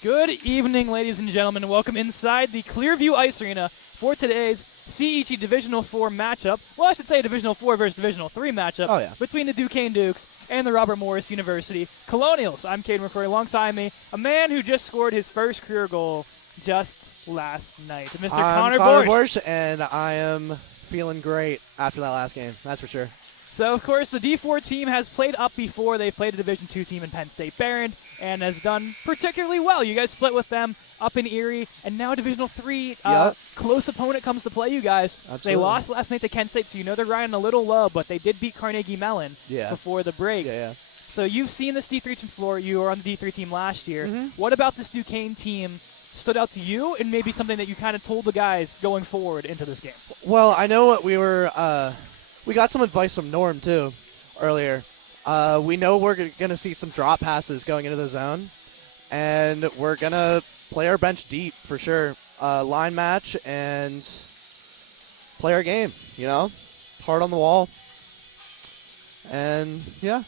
Good evening, ladies and gentlemen, and welcome inside the Clearview Ice Arena for today's CEG Divisional 4 matchup. Well, I should say Divisional 4 versus Divisional 3 matchup between the Duquesne Dukes and the Robert Morris University Colonials. I'm Caden McCrory. Alongside me, a man who just scored his first career goal just last night, Mr. Connor Borsch. And I am feeling great after that last game, that's for sure. So, of course, the D4 team has played up before. They've played a Division II team in Penn State Barron and has done particularly well. You guys split with them up in Erie, and now Divisional III close opponent comes to play you guys. Absolutely. They lost last night to Kent State, so you know they're riding a little low, but they did beat Carnegie Mellon before the break. So you've seen this D3 team floor. You were on the D3 team last year. What about this Duquesne team stood out to you and maybe something that you kind of told the guys going forward into this game? Well, I know what we were we got some advice from Norm, too, earlier. We know we're going to see some drop passes going into the zone, and we're going to play our bench deep for sure. Line match and play our game, you know, hard on the wall. And, yeah,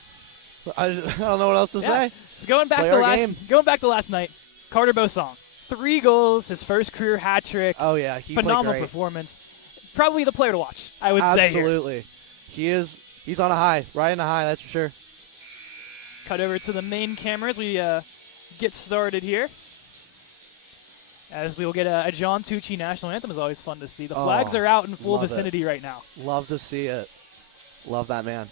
I don't know what else to say. So going back to last night, Carter Bosong, 3 goals, his first career hat trick. Oh, yeah, he phenomenal played great. Performance. Probably the player to watch, I would say. Absolutely. He's on a high, riding a high, that's for sure. Cut over to the main cameras. We get started here. As we will get a John Tucci national anthem is always fun to see. The flags are out in full vicinity right now. Love to see it. Love that man.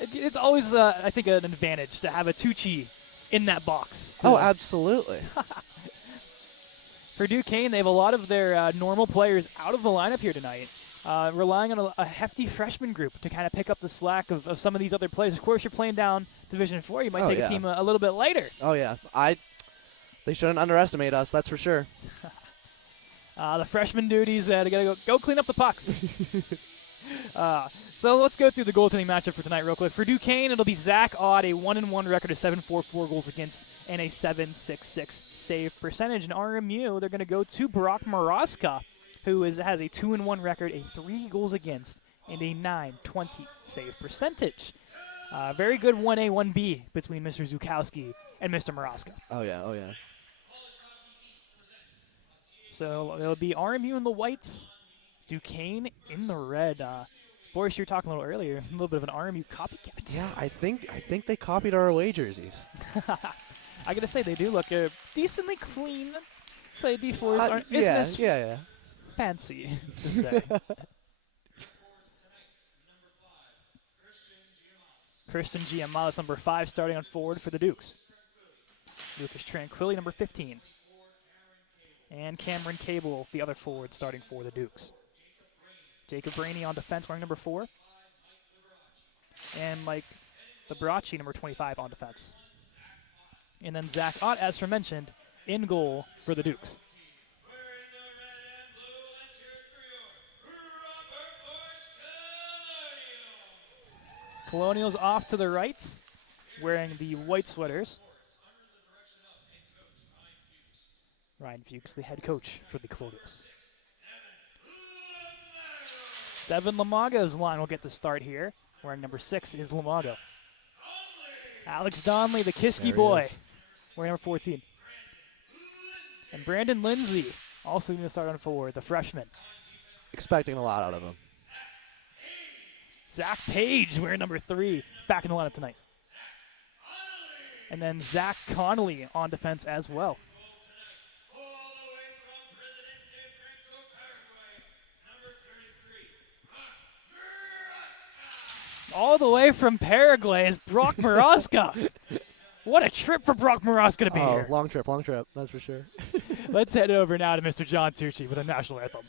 It's always, I think, an advantage to have a Tucci in that box. Oh, absolutely. For Duquesne, they have a lot of their normal players out of the lineup here tonight, relying on a hefty freshman group to kind of pick up the slack of some of these other players. Of course, you're playing down Division 4. You might take a team a little bit lighter. Oh, yeah. They shouldn't underestimate us, that's for sure. The freshman duties, they got to go clean up the pucks. So let's go through the goaltending matchup for tonight real quick. For Duquesne, it'll be Zach Odd, a 1-1 record of 7.44 goals against and a 7.66 save percentage. In RMU, they're going to go to Brock Maraska, who has a 2-1 record, a 3 goals against and a 9.20 save percentage. Very good 1A, 1B between Mr. Zukowski and Mr. Maraska. Oh, yeah, oh, yeah. So it'll be RMU in the white, Duquesne in the red. Boris, you were talking a little earlier, a little bit of an RMU copycat. Yeah, I think they copied our away jerseys. I gotta say, they do look decently clean. Say D4s isn't as fancy to say. Christian Giamalis, number 5, starting on forward for the Dukes. Lucas Tranquilli, number 15. And Cameron Cable, the other forward, starting for the Dukes. Jacob Rainey on defense, wearing number 4. And Mike Libracci, number 25, on defense. And then Zach Ott, as mentioned, in goal for the Dukes. Colonials off to the right, wearing the white sweaters. Ryan Fuchs, the head coach for the Colonials. Devin Lamago's line will get the start here. Wearing number 6 is Lamago. Alex Donnelly, the Kiski boy, wearing number 14. And Brandon Lindsay, also going to start on forward, the freshman. Expecting a lot out of him. Zach Page, wearing number 3, back in the lineup tonight. And then Zach Connolly on defense as well. All the way from Paraguay is Brock Maraska. What a trip for Brock Maraska to be here. Long trip, that's for sure. Let's head over now to Mr. John Tucci with a national anthem.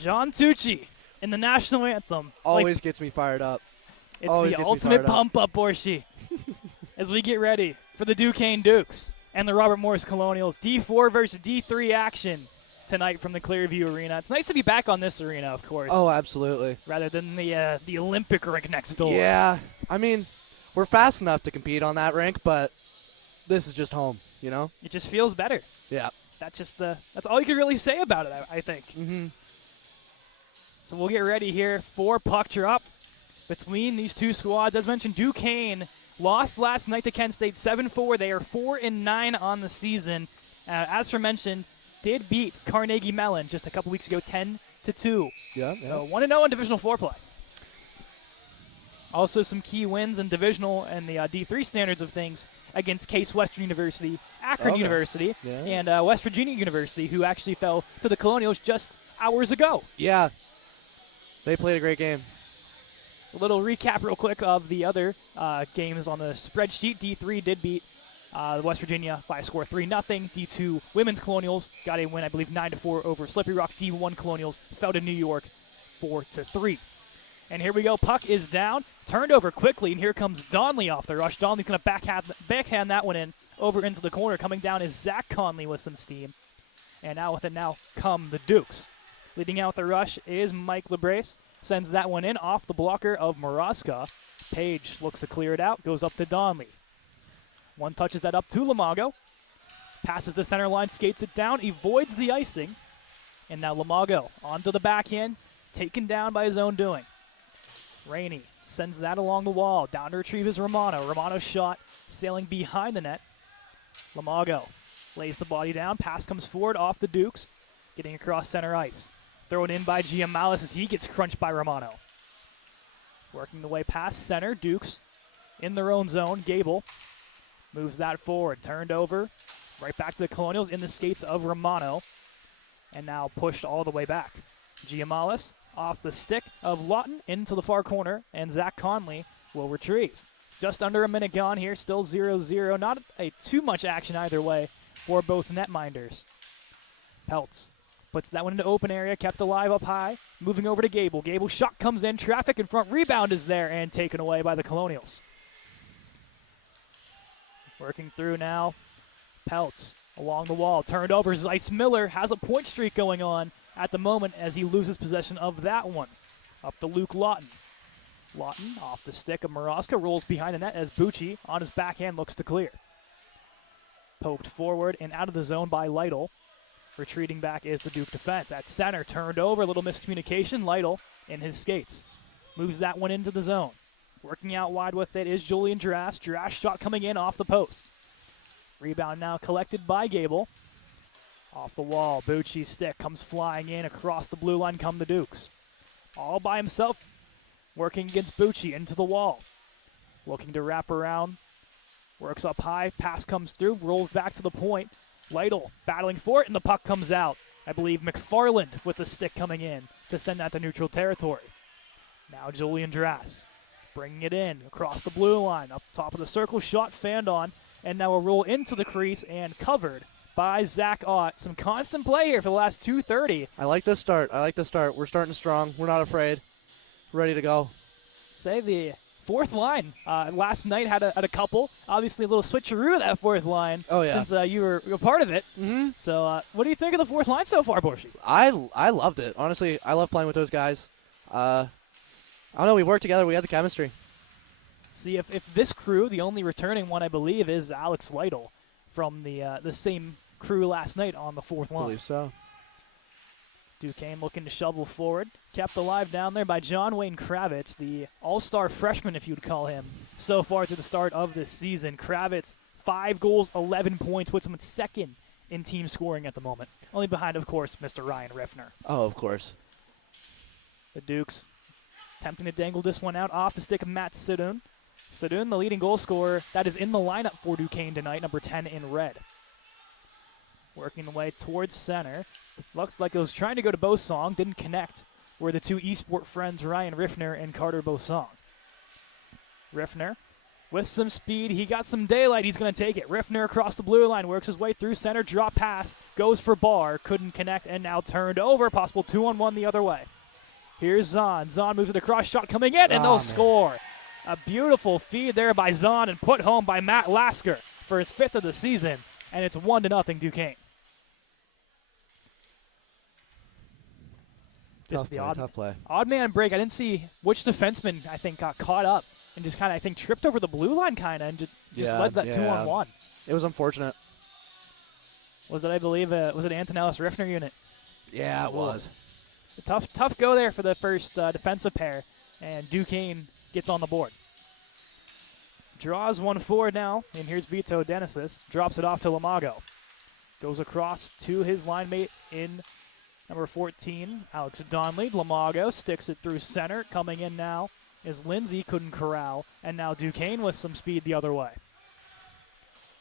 John Tucci in the national anthem. Always gets me fired up. It's the ultimate pump-up, Borshi, as we get ready for the Duquesne Dukes and the Robert Morris Colonials. D4 versus D3 action tonight from the Clearview Arena. It's nice to be back on this arena, of course. Oh, absolutely. Rather than the Olympic rink next door. Yeah. I mean, we're fast enough to compete on that rink, but this is just home, you know? It just feels better. Yeah. That's all you can really say about it, I think. Mm-hmm. So we'll get ready here for puck drop between these two squads. As mentioned, Duquesne lost last night to Kent State 7-4. They are 4-9 on the season. As mentioned, did beat Carnegie Mellon just a couple weeks ago, 10-2. Yeah. So 1-0 in Divisional 4 play. Also some key wins in Divisional and the D3 standards of things against Case Western University, Akron University, and West Virginia University, who actually fell to the Colonials just hours ago. Yeah. They played a great game. A little recap real quick of the other games on the spreadsheet. D3 did beat West Virginia by a score 3-0. D2 Women's Colonials got a win, I believe, 9-4 over Slippery Rock. D1 Colonials fell to New York 4-3. And here we go. Puck is down. Turned over quickly, and here comes Donley off the rush. Donley's going to backhand that one in over into the corner. Coming down is Zach Conley with some steam. And now with it come the Dukes. Leading out the rush is Mike Lebrace. Sends that one in off the blocker of Maraska. Page looks to clear it out. Goes up to Donley. One touches that up to Lamago. Passes the center line, skates it down, avoids the icing. And now Lamago onto the backhand, taken down by his own doing. Rainey sends that along the wall. Down to retrieve is Romano. Romano's shot sailing behind the net. Lamago lays the body down. Pass comes forward off the Dukes. Getting across center ice. Thrown in by Giamalis as he gets crunched by Romano. Working the way past center. Dukes in their own zone. Gable moves that forward. Turned over. Right back to the Colonials in the skates of Romano. And now pushed all the way back. Giamalis off the stick of Lawton into the far corner. And Zach Conley will retrieve. Just under a minute gone here. Still 0-0. Not too much action either way for both netminders. Peltz puts that one into open area, kept alive up high. Moving over to Gable. Gable shot comes in, traffic in front, rebound is there, and taken away by the Colonials. Working through now, Peltz along the wall. Turned over, Zeiss Miller has a point streak going on at the moment as he loses possession of that one. Up to Luke Lawton. Lawton off the stick of Maraska, rolls behind the net as Bucci on his backhand looks to clear. Poked forward and out of the zone by Lytle. Retreating back is the Duke defense. At center, turned over, a little miscommunication. Lytle in his skates. Moves that one into the zone. Working out wide with it is Julian Drass. Drass shot coming in off the post. Rebound now collected by Gable. Off the wall, Bucci's stick comes flying in. Across the blue line come the Dukes. All by himself, working against Bucci into the wall. Looking to wrap around. Works up high, pass comes through, rolls back to the point. Lytle battling for it, and the puck comes out. I believe McFarland with the stick coming in to send that to neutral territory. Now Julian Drass bringing it in across the blue line. Up top of the circle, shot fanned on, and now a roll into the crease and covered by Zach Ott. Some constant play here for the last 2:30. I like this start. We're starting strong. We're not afraid. Ready to go. Say the fourth line last night had a couple. Obviously, a little switcheroo of that fourth line. Oh, yeah. Since you were part of it. Mm-hmm. So what do you think of the fourth line so far, Borshi? I loved it. Honestly, I love playing with those guys. I don't know. We worked together. We had the chemistry. See, if this crew, the only returning one, I believe, is Alex Lytle from the same crew last night on the fourth line. I believe so. Duquesne looking to shovel forward. Kept alive down there by John Wayne Kravitz, the all-star freshman, if you'd call him, so far through the start of this season. Kravitz, 5 goals, 11 points, puts him at second in team scoring at the moment. Only behind, of course, Mr. Ryan Riffner. Oh, of course. The Dukes attempting to dangle this one out off the stick of Matt Sidun. Sidun, the leading goal scorer, that is in the lineup for Duquesne tonight, number 10 in red. Working the way towards center. Looks like it was trying to go to Bosong, didn't connect. Were the two eSport friends Ryan Riffner and Carter Bosong. Riffner with some speed. He got some daylight. He's going to take it. Riffner across the blue line, works his way through center, drop pass, goes for bar, couldn't connect, and now turned over. Possible 2-on-1 the other way. Here's Zahn. Zahn moves it across, shot coming in, and they'll score. A beautiful feed there by Zahn and put home by Matt Lasker for his 5th of the season, and it's 1-0 Duquesne. Tough play. Odd man break. I didn't see which defenseman, I think, got caught up and just kind of, I think, tripped over the blue line kind of and just led that 2-on-1. It was unfortunate. Was it, I believe, was it Antonellis Riffner unit? Yeah, it was. A tough go there for the first defensive pair, and Duquesne gets on the board. Draws one forward now, and here's Vito Denisis. Drops it off to Lamago. Goes across to his line mate in number 14, Alex Donley. Lamago sticks it through center. Coming in now is Lindsay, couldn't corral, and now Duquesne with some speed the other way.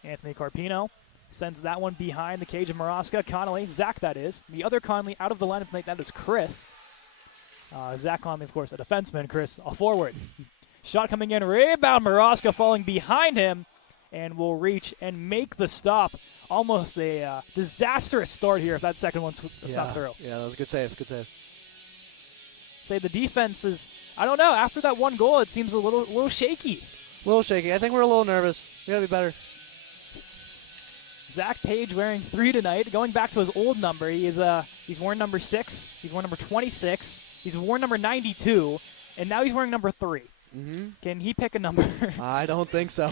Anthony Carpino sends that one behind the cage of Maraska. Connolly, Zach that is. The other Connolly out of the lineup tonight, that is Chris. Zach Connolly, of course, a defenseman. Chris, a forward. Shot coming in, rebound, Maraska falling behind him, and will reach and make the stop. Almost a disastrous start here if that second one's not through. Yeah, that was a good save. Good save. Say the defense is, I don't know, after that one goal, it seems a little shaky. A little shaky. I think we're a little nervous. We gotta be better. Zach Page wearing 3 tonight, going back to his old number. He's worn number 6. He's worn number 26. He's worn number 92, and now he's wearing number 3. Mm-hmm. Can he pick a number? I don't think so.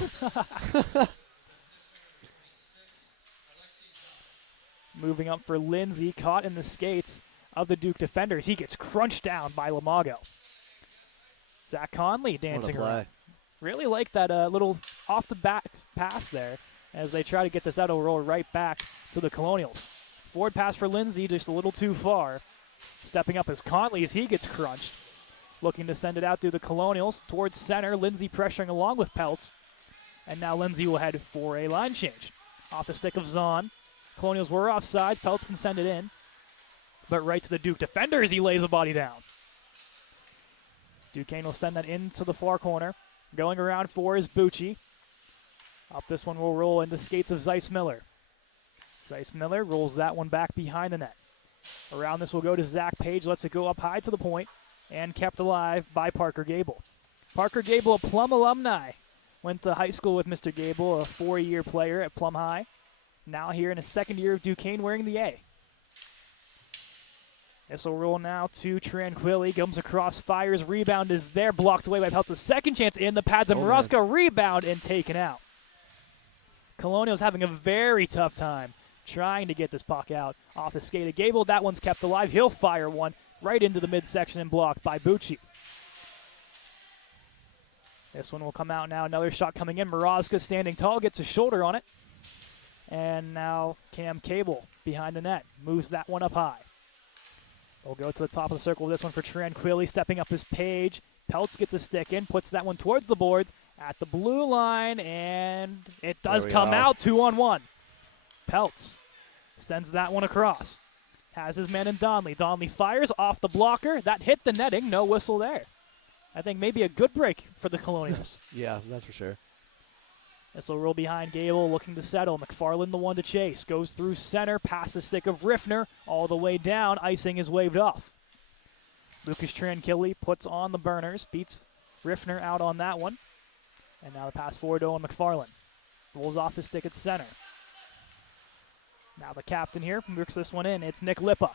Moving up for Lindsay, caught in the skates of the Duke defenders. He gets crunched down by Lamago. Zach Conley dancing around. Really like that little off the back pass there as they try to get this out of roll right back to the Colonials. Forward pass for Lindsay, just a little too far. Stepping up as Conley as he gets crunched. Looking to send it out through the Colonials towards center. Lindsay pressuring along with Peltz. And now Lindsay will head for a line change. Off the stick of Zahn. Colonials were offsides. Peltz can send it in. But right to the Duke defender as he lays a body down. Duquesne will send that into the far corner. Going around for is Bucci. Up this one will roll into skates of Zeiss Miller. Zeiss Miller rolls that one back behind the net. Around this will go to Zach Page. Lets it go up high to the point. And kept alive by Parker Gable. Parker Gable, a Plum alumni. Went to high school with Mr. Gable, a 4-year player at Plum High. Now here in his second year of Duquesne wearing the A. This will roll now to Tranquilli. Comes across, fires, rebound is there. Blocked away by Peltz. The second chance in the pads of Maraska. Rebound and taken out. Colonial's having a very tough time trying to get this puck out off the skate of Gable. That one's kept alive. He'll fire one right into the midsection and blocked by Bucci. This one will come out now. Another shot coming in. Maraska standing tall, gets a shoulder on it. And now Cam Cable behind the net. Moves that one up high. We'll go to the top of the circle with this one for Tranquilli. Stepping up his Page. Peltz gets a stick in. Puts that one towards the boards at the blue line. And it does come out 2-on-1. Peltz sends that one across. Has his man in Donley. Donley fires off the blocker. That hit the netting. No whistle there. I think maybe a good break for the Colonials. Yeah, that's for sure. This will roll behind Gable, looking to settle. McFarland the one to chase. Goes through center, past the stick of Riffner, all the way down. Icing is waved off. Lucas Tranquilli puts on the burners, beats Riffner out on that one. And now the pass forward to Owen McFarland. Rolls off his stick at center. Now the captain here works this one in. It's Nick Lippa.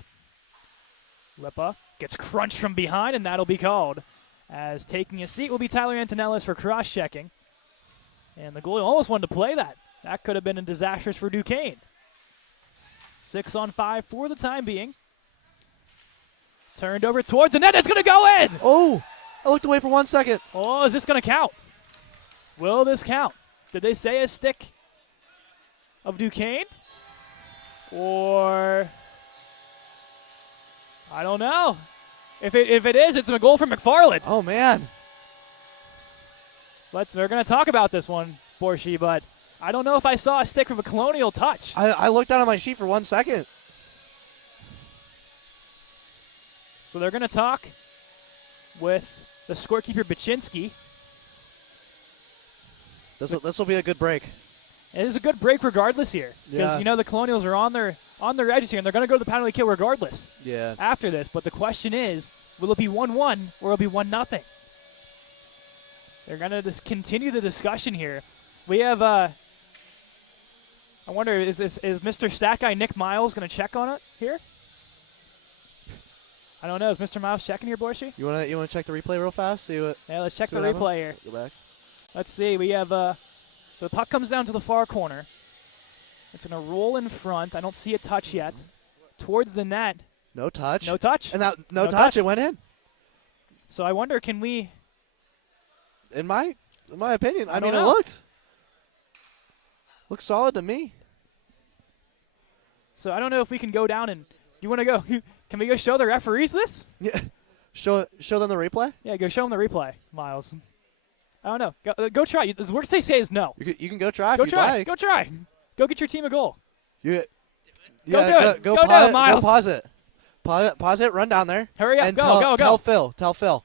Lippa gets crunched from behind, and that'll be called. As taking a seat will be Tyler Antonellis for cross-checking. And the goalie almost wanted to play that. That could have been a disastrous for Duquesne. 6-on-5 for the time being. Turned over towards the net. It's going to go in! Oh, I looked away for 1 second. Oh, is this going to count? Will this count? Did they say a stick of Duquesne? Or, I don't know. If it is, it's a goal from McFarland. Oh, man. We're going to talk about this one, Borshi, but I don't know if I saw a stick from a Colonial touch. I looked down at my sheet for 1 second. So they're going to talk with the scorekeeper, Baczynski. This will be a good break. It is a good break regardless here. Because, Yeah. the Colonials are on their edges here, and they're going to go to the penalty kill regardless Yeah. after this. But the question is, will it be 1-1 or will it be 1-0? They're going to just continue the discussion here. We have, I wonder, is Mr. Stat Guy Nick Miles going to check on it here? I don't know. Is Mr. Miles checking here, Borshi? You wanna check the replay real fast? See what? Yeah, let's check see the what replay happened? here. Go back. Let's see. We have the puck comes down to the far corner. It's going to roll in front. I don't see a touch yet. Towards the net. No touch. No touch. And that no touch. touch. It went in. So I wonder, can we? In my opinion, I mean, don't it know. looks solid to me. So I don't know if we can go down and. You want to go? Can we go show the referees this? Yeah. Show them the replay. Yeah, go show them the replay, Miles. I don't know. Go try. The worst they say is no. You can go try. Go if you'd try. like. Go try. Go get your team a goal. Yeah. Go do it. Go Go do pause it, Miles. Go pause it. Pause it. Run down there. Hurry up. And Go. tell Phil. Tell Phil.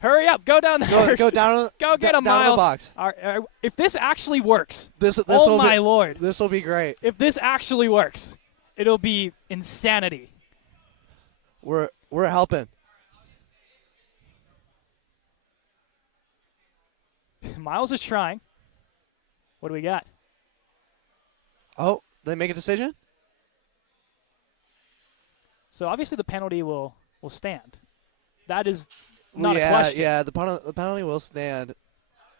Hurry up. Go down there. Go down. Go get him, down Miles. the box. All right, if this actually works, This oh will my be, lord! This will be great. If this actually works, it'll be insanity. We're helping. Miles is trying. What do we got? Oh, they make a decision? So obviously the penalty will stand. That is not a question. Yeah, the penalty will stand.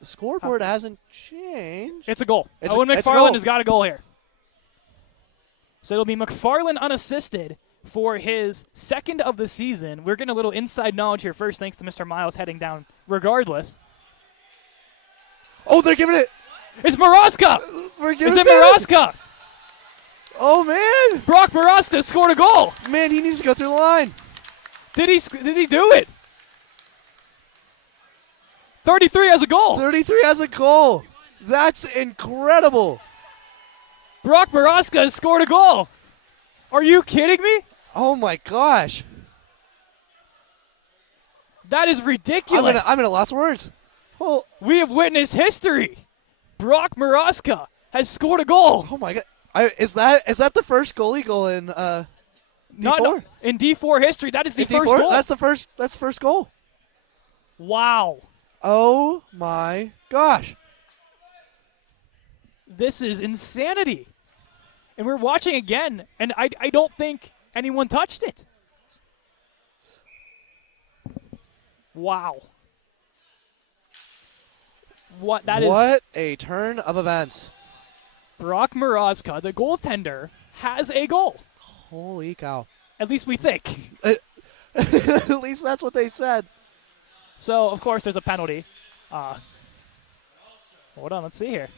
The scoreboard hasn't changed. It's a goal. It's Owen it's a McFarland goal. has got a goal here. So it'll be McFarland unassisted for his second of the season. We're getting a little inside knowledge here first, thanks to Mr. Miles heading down regardless. Oh, they're giving it. It's Moroska! We're giving Is it them. Moroska? Oh, man. Brock Moroska scored a goal. Man, he needs to go through the line. Did he do it? 33 has a goal. 33 has a goal. That's incredible. Brock Moroska has scored a goal. Are you kidding me? Oh, my gosh. That is ridiculous. I'm at a loss of words. Oh, We have witnessed history. Brock Moroska has scored a goal. oh my God. Is that the first goalie goal in D4? No, in D4 history, that is the In first D4? goal. That's the first goal. Wow. Oh my gosh. This is insanity. And we're watching again, and I don't think anyone touched it. Wow. What A turn of events. Brock Moroska, the goaltender, has a goal. Holy cow. At least we think. At least that's what they said. So, of course, there's a penalty. Hold on, let's see here.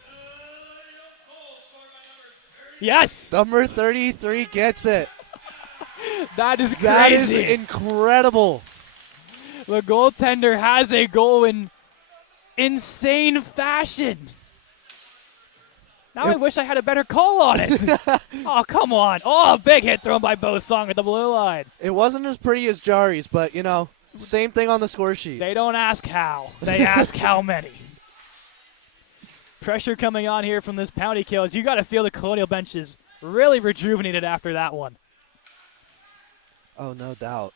Yes! Number 33 gets it. That is crazy. That is incredible. The goaltender has a goal in insane fashion. Now I wish I had a better call on it. Oh, come on. Oh, a big hit thrown by Bo Song at the blue line. It wasn't as pretty as Jari's, but, same thing on the score sheet. They don't ask how. They ask how many. Pressure coming on here from this penalty kill. As you got to feel the Colonial bench is really rejuvenated after that one. Oh, no doubt.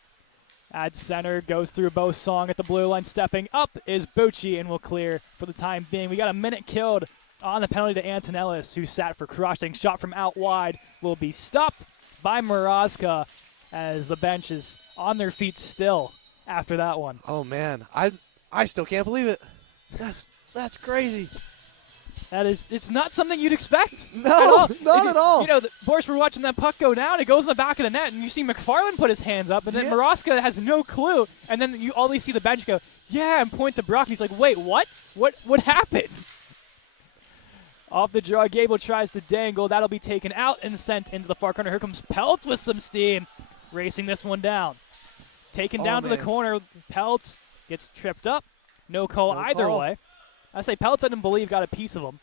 At center, goes through Bo Song at the blue line. Stepping up is Bucci and will clear for the time being. We got a minute killed on the penalty to Antonellis, who sat for crushing. Shot from out wide will be stopped by Moroska as the bench is on their feet still after that one. Oh, man. I still can't believe it. That's crazy. It's not something you'd expect. No, not at all. Boris, we're watching that puck go down. It goes in the back of the net, and you see McFarland put his hands up, and then Yeah. Moroska has no clue. And then you always see the bench go, yeah, and point to Brock. And he's like, wait, what? What happened? Off the draw, Gable tries to dangle. That'll be taken out and sent into the far corner. Here comes Peltz with some steam, racing this one down. Taken down to the corner. Peltz gets tripped up. No call either way. I say Peltz, I didn't believe, got a piece of him.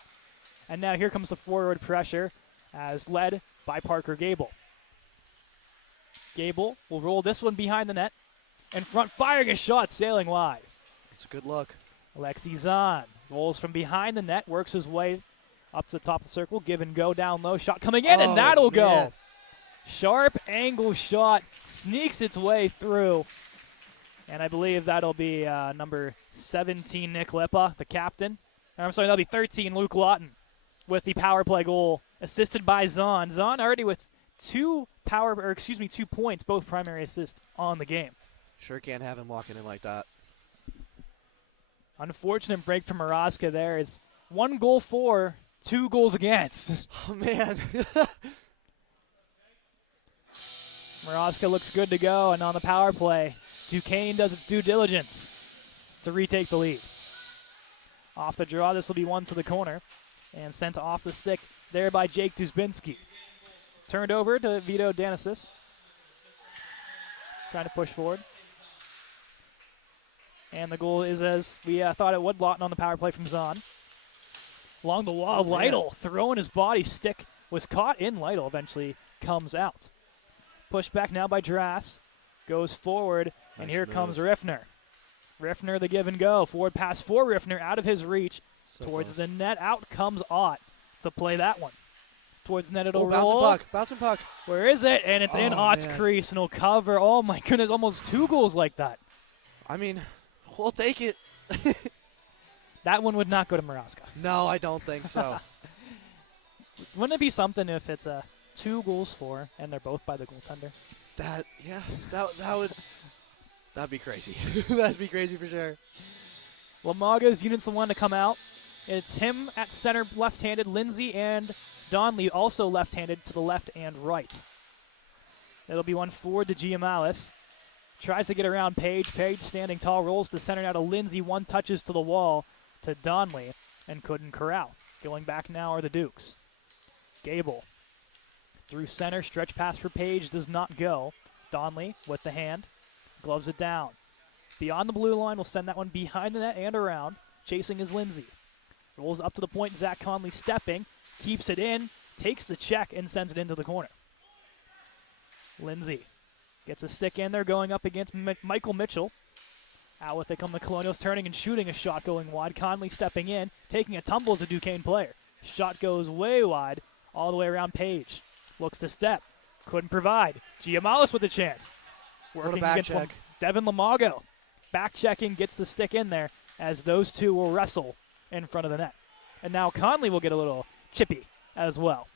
And now here comes the forward pressure as led by Parker Gable. Gable will roll this one behind the net. In front, firing a shot, sailing wide. It's a good look. Alexi Zahn Rolls from behind the net, works his way up to the top of the circle, give and go down low, shot coming in, and that'll go. Sharp angle shot, sneaks its way through, and I believe that'll be number 17, Nick Lippa, the captain. I'm sorry, that'll be 13, Luke Lawton, with the power play goal, assisted by Zahn. Zahn already with 2 points, both primary assists on the game. Sure can't have him walking in like that. Unfortunate break from Moroska there. Is 1 goal for, 2 goals against. Oh, man. Moroska looks good to go, and on the power play, Duquesne does its due diligence to retake the lead. Off the draw, this will be one to the corner, and sent off the stick there by Jake Duzbinski. Turned over to Vito Danasis. Trying to push forward. And the goal is as we thought it would, Lawton on the power play from Zahn. Along the wall, Lytle throwing his body, stick was caught in. Lytle eventually comes out. Pushed back now by Drass. Goes forward, and here comes Riffner. Riffner the give and go. Forward pass for Riffner out of his reach. Towards the net, out comes Ott to play that one. Towards the net, it'll roll. Bouncing puck. Where is it? And it's in Ott's crease, and he'll cover. Oh my goodness, almost 2 goals like that. I mean, we'll take it. That one would not go to Moroska. No, I don't think so. Wouldn't it be something if it's 2 goals for, and they're both by the goaltender? That'd be crazy. That'd be crazy for sure. Lamaga's unit's the one to come out. It's him at center, left-handed. Lindsay and Donley also left-handed to the left and right. It'll be one forward to Giamalis. Tries to get around Page. Page standing tall, rolls to center now to Lindsay. 1 touches to the wall to Donley and couldn't corral. Going back now are the Dukes. Gable through center, stretch pass for Page does not go. Donley with the hand, gloves it down. Beyond the blue line, will send that one behind the net and around. Chasing is Lindsay. Rolls up to the point, Zach Conley stepping, keeps it in, takes the check, and sends it into the corner. Lindsay gets a stick in there, going up against Michael Mitchell. Out with it come the Colonials, turning and shooting a shot going wide. Conley stepping in, taking a tumble as a Duquesne player. Shot goes way wide, all the way around Page. Looks to step, couldn't provide. Giamalis with a chance. Working against Devin Lamago. Back checking, gets the stick in there as those two will wrestle in front of the net. And now Conley will get a little chippy as well.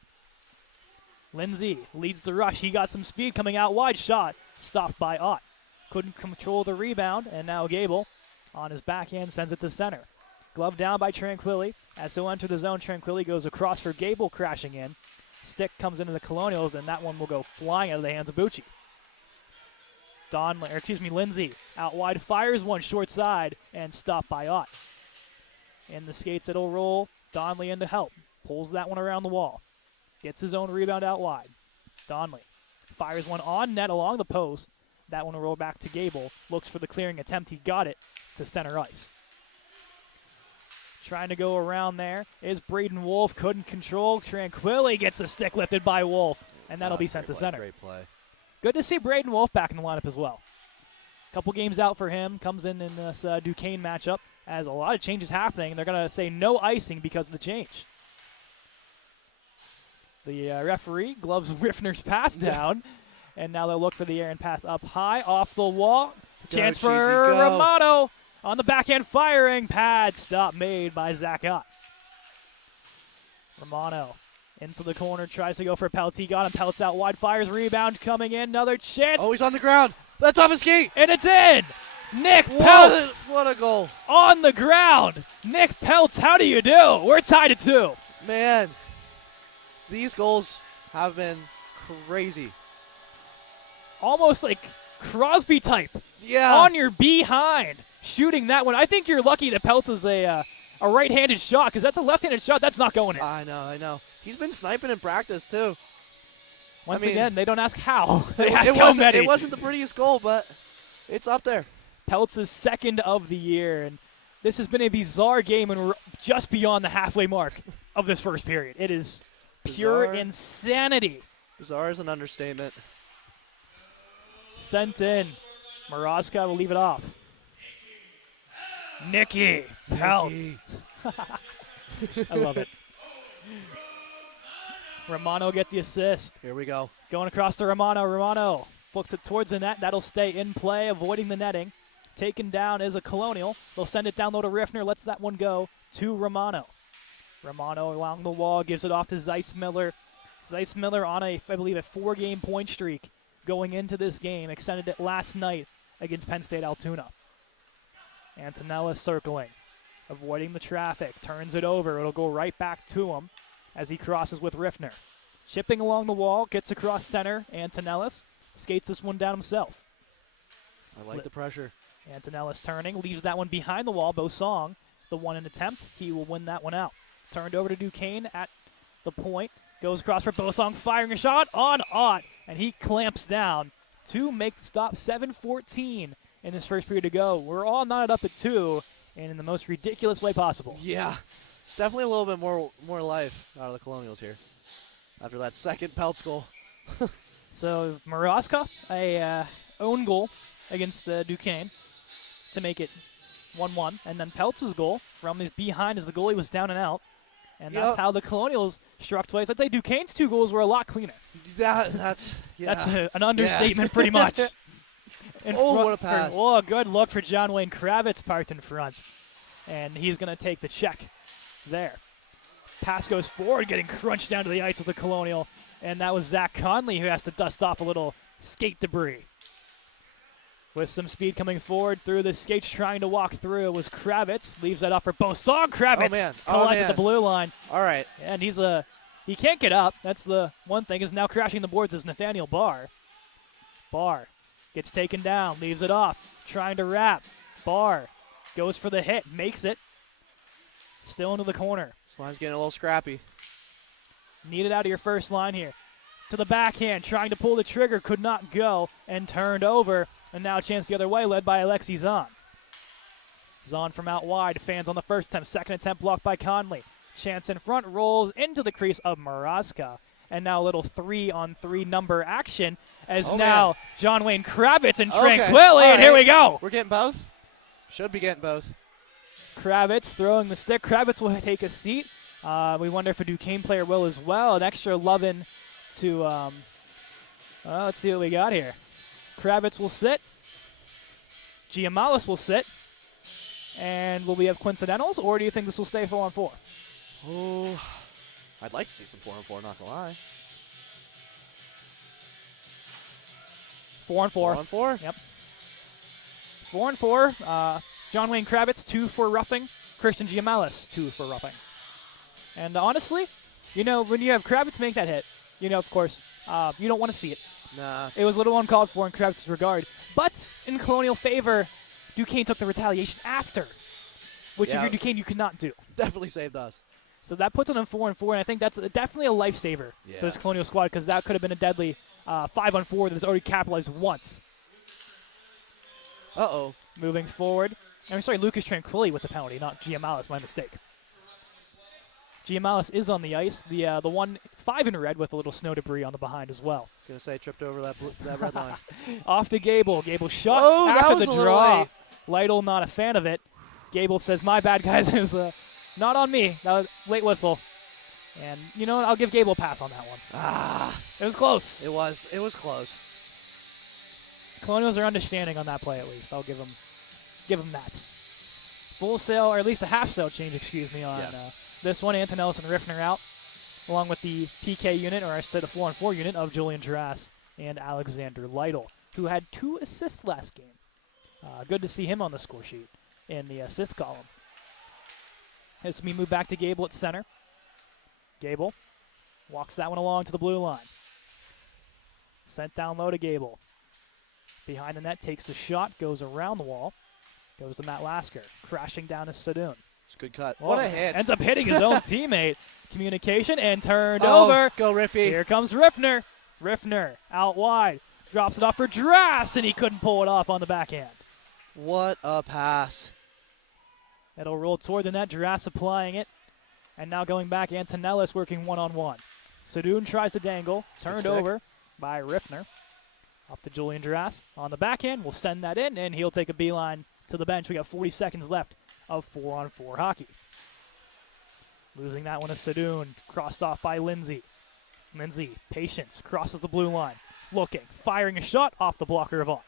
Lindsay leads the rush. He got some speed coming out wide. Shot stopped by Ott. Couldn't control the rebound, and now Gable on his backhand sends it to center. Glove down by Tranquilli. As he'll enter the zone, Tranquilli goes across for Gable, crashing in. Stick comes into the Colonials, and that one will go flying out of the hands of Bucci. Lindsay out wide, fires one short side, and stopped by Ott. In the skates, it'll roll. Donley in to help. Pulls that one around the wall. Gets his own rebound out wide. Donley fires one on net along the post. That one will roll back to Gable. Looks for the clearing attempt. He got it to center ice. Trying to go around there is Braden Wolf. Couldn't control. Tranquilli gets a stick lifted by Wolf, and that'll be sent to center. Great play. Good to see Braden Wolf back in the lineup as well. Couple games out for him. Comes in this Duquesne matchup as a lot of changes happening. They're going to say no icing because of the change. The referee gloves Riffner's pass down, and now they'll look for the errant pass up high, off the wall. Chance for Romano on the backhand firing. Pad stop made by Zach Ott. Romano into the corner, tries to go for Peltz. He got him. Peltz out wide, fires, rebound coming in. Another chance. Oh, he's on the ground. That's off his skate. And it's in. Nick Peltz. What a goal. On the ground. Nick Peltz, how do you do? We're tied at 2. Man, these goals have been crazy. Almost like Crosby type. Yeah. On your behind. Shooting that one. I think you're lucky that Peltz is a right-handed shot, because that's a left-handed shot. That's not going in. I know. He's been sniping in practice, too. Once again, they don't ask how. They ask how many. It wasn't the prettiest goal, but it's up there. Peltz's second of the year, and this has been a bizarre game, and we're just beyond the halfway mark of this first period. It is pure insanity. Bizarre is an understatement. Sent in. Moroska will leave it off. Nicky Peltz. I love it. Romano get the assist. Here we go. Going across to Romano. Romano flicks it towards the net. That'll stay in play, avoiding the netting. Taken down is a Colonial. They'll send it down low to Riffner. Lets that one go to Romano. Romano along the wall gives it off to Zeiss Miller. Zeiss Miller on I believe, a 4-game point streak going into this game. Extended it last night against Penn State Altoona. Antonella circling, avoiding the traffic. Turns it over. It'll go right back to him as he crosses with Riffner. Chipping along the wall, gets across center. Antonellis skates this one down himself. I like the pressure. Antonellis turning, leaves that one behind the wall. Bosong, the one in attempt, he will win that one out. Turned over to Duquesne at the point. Goes across for Bosong, firing a shot on Ott, and he clamps down to make the stop. 7:14 in this first period to go. We're all knotted up at 2, and in the most ridiculous way possible. Yeah, it's definitely a little bit more life out of the Colonials here after that second Peltz goal. So Maraska, a own goal against Duquesne to make it 1-1, and then Peltz's goal from his behind as the goalie was down and out. And that's how the Colonials struck twice. I'd say Duquesne's 2 goals were a lot cleaner. That's an understatement, pretty much. What a pass. Oh, a good look for John Wayne Kravitz parked in front. And he's going to take the check there. Pass goes forward, getting crunched down to the ice with the Colonial. And that was Zach Conley who has to dust off a little skate debris. With some speed coming forward through the skates, trying to walk through, was Kravitz. Leaves that off for Bosong. Kravitz collides at the blue line. All right. And he can't get up. That's the one thing. Is now crashing the boards is Nathaniel Barr. Barr gets taken down, leaves it off, trying to wrap. Barr goes for the hit, makes it. Still into the corner. This line's getting a little scrappy. Need it out of your first line here. To the backhand, trying to pull the trigger, could not go, and turned over. And now a chance the other way, led by Alexi Zahn. Zahn from out wide, fans on the first attempt. Second attempt blocked by Conley. Chance in front, rolls into the crease of Maraska. And now a little 3-on-3 number action as now John Wayne Kravitz and Tranquilli, and here we go. We're getting both? Should be getting both. Kravitz throwing the stick. Kravitz will take a seat. We wonder if a Duquesne player will as well. An extra lovin' to, let's see what we got here. Kravitz will sit. Giamalis will sit. And will we have coincidentals, or do you think this will stay 4-on-4? Oh, I'd like to see some 4-on-4, not gonna lie. 4-on-4. 4-on-4? Yep. 4-on-4. John Wayne Kravitz, 2 for roughing. Christian Giamalis, 2 for roughing. And honestly, when you have Kravitz make that hit, of course, you don't want to see it. Nah. It was a little uncalled for in Kravitz's regard. But in Colonial favor, Duquesne took the retaliation after, which if you're Duquesne, you could not do. Definitely saved us. So that puts it on 4-on-4, and I think that's definitely a lifesaver for this Colonial squad, because that could have been a deadly 5-on-4 that has already capitalized once. Uh-oh. Moving forward. I'm sorry, Lucas Tranquilli with the penalty, not Giamalis, my mistake. Giamalis is on the ice, the 1-5 in red with a little snow debris on the behind as well. I was going to say, tripped over that red line. Off to Gable. Gable shot after the draw. Lytle not a fan of it. Gable says, my bad, guys. It was not on me. That was late whistle. And, I'll give Gable a pass on that one. It was close. It was close. Colonials are understanding on that play at least. I'll give them that. Full sail, or at least a half sail change, on this one. Anton Ellison Riffner out, along with the PK unit, or I should say the 4-on-4 unit of Julian Drass and Alexander Lytle, who had 2 assists last game. Good to see him on the score sheet in the assist column. As we move back to Gable at center. Gable walks that one along to the blue line. Sent down low to Gable. Behind the net, takes the shot, goes around the wall. Goes to Matt Lasker, crashing down to Sadoun. It's a good cut. What a hit. Ends up hitting his own teammate. Communication and turned over. Go Riffy. Here comes Riffner. Riffner out wide. Drops it off for Drass, and he couldn't pull it off on the backhand. What a pass. It'll roll toward the net. Drass applying it. And now going back, Antonellis working 1-on-1. Sadoun tries to dangle. Turned over by Riffner. Up to Julian Drass on the backhand. We'll send that in, and he'll take a beeline to the bench. We got 40 seconds left of 4-on-4 hockey. Losing that one to Sadoun. Crossed off by Lindsay. Lindsay, patience, crosses the blue line. Looking, firing a shot off the blocker of Ott.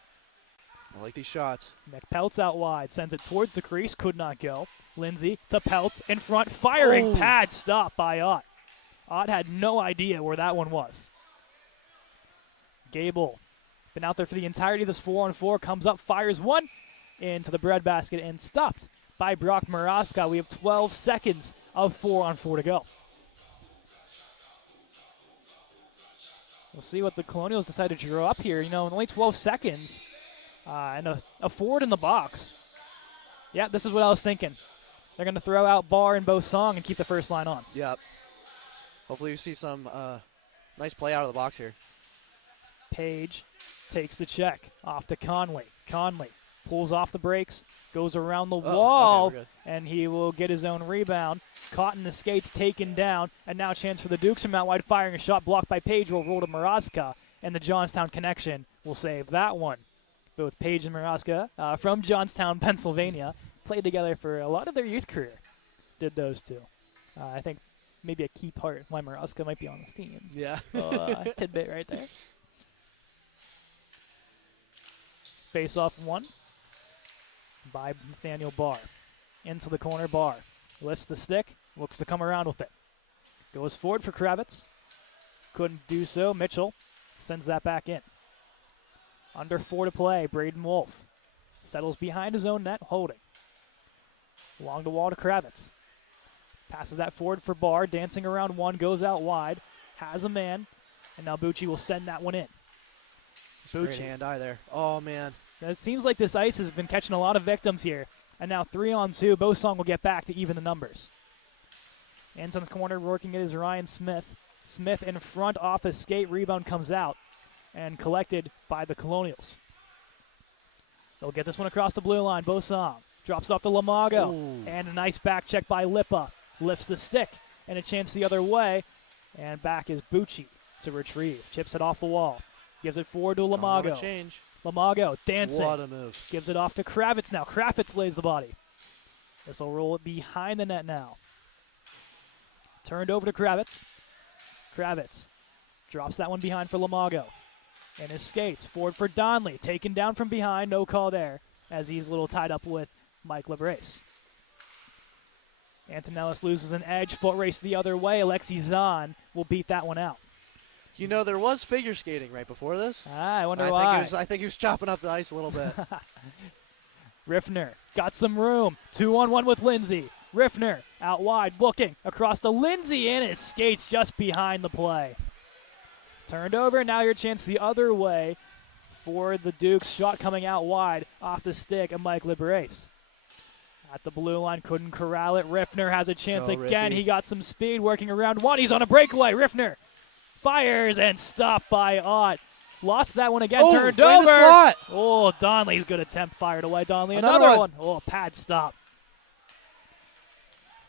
I like these shots. Nick Peltz out wide, sends it towards the crease, could not go. Lindsay to Peltz in front, firing pad stop by Ott. Ott had no idea where that one was. Gable, been out there for the entirety of this 4-on-4, comes up, fires one into the breadbasket and stopped by Brock Maraska. We have 12 seconds of 4-on-4 to go. We'll see what the Colonials decide to draw up here. You know, in only 12 seconds, and a forward in the box. Yeah, this is what I was thinking. They're going to throw out Barr and Bosong and keep the first line on. Yep. Hopefully you see some nice play out of the box here. Page takes the check off to Conley. Conley pulls off the brakes, goes around the wall, okay, and he will get his own rebound. Caught in the skates, taken down, and now a chance for the Dukes from out wide, firing a shot blocked by Page, will roll to Maraska, and the Johnstown connection will save that one. Both Page and Maraska from Johnstown, Pennsylvania, played together for a lot of their youth career. Did those two. I think maybe a key part why Maraska might be on this team. Yeah. Tidbit right there. Face-off one by Nathaniel Barr. Into the corner, Barr lifts the stick, looks to come around with it. Goes forward for Kravitz. Couldn't do so. Mitchell sends that back in. Under 4 to play, Braden Wolf settles behind his own net, holding. Along the wall to Kravitz. Passes that forward for Barr, dancing around one, goes out wide, has a man, and now Bucci will send that one in. Great hand-eye there. Oh, man. It seems like this ice has been catching a lot of victims here. And now 3-on-2, Bosong will get back to even the numbers. Anson's corner, working it is Ryan Smith. Smith in front off his skate, rebound comes out and collected by the Colonials. They'll get this one across the blue line. Bosong drops off to Lamago. Ooh. And a nice back check by Lipa. Lifts the stick and a chance the other way. And back is Bucci to retrieve. Chips it off the wall. Gives it forward to Lamago. Change. Lamago dancing. What a move. Gives it off to Kravitz now. Kravitz lays the body. This will roll it behind the net now. Turned over to Kravitz. Kravitz drops that one behind for Lamago. And his skates forward for Donley. Taken down from behind. No call there as he's a little tied up with Mike Lebrace. Antonellis loses an edge. Foot race the other way. Alexi Zahn will beat that one out. You know, there was figure skating right before this. I wonder why. I think he was chopping up the ice a little bit. Riffner got some room. 2-on-1 with Lindsay. Riffner out wide, looking across the Lindsay in his skates just behind the play. Turned over, now your chance the other way for the Dukes. Shot coming out wide off the stick of Mike Liberace. At the blue line, couldn't corral it. Riffner has a chance again. Riffy. He got some speed working around one. He's on a breakaway. Riffner fires and stopped by Ott. Lost that one again, turned over. Slot. Oh, Donley's good attempt, fired away. Donley, Another another one. Oh, pad stop.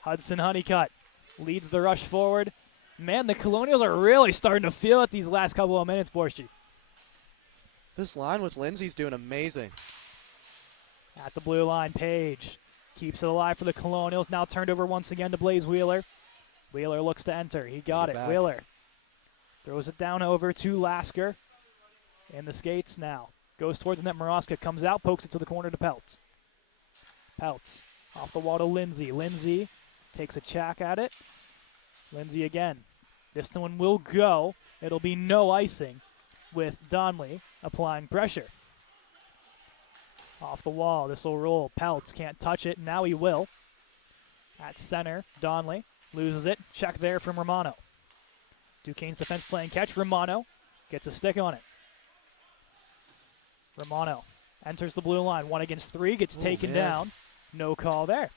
Hudson Honeycutt leads the rush forward. Man, the Colonials are really starting to feel it these last couple of minutes, Borski. This line with Lindsay's doing amazing. At the blue line, Page keeps it alive for the Colonials. Now turned over once again to Blaze Wheeler. Wheeler looks to enter. He got it. Back. Wheeler throws it down over to Lasker. In the skates now. Goes towards the net. Maraska comes out, pokes it to the corner to Peltz. Peltz off the wall to Lindsay. Lindsay takes a check at it. Lindsay again. This one will go. It'll be no icing with Donley applying pressure. Off the wall. This will roll. Peltz can't touch it. Now he will. At center, Donley loses it. Check there from Romano. Duquesne's defense playing catch. Romano gets a stick on it. Romano enters the blue line. 1 against 3. Gets taken down. No call there.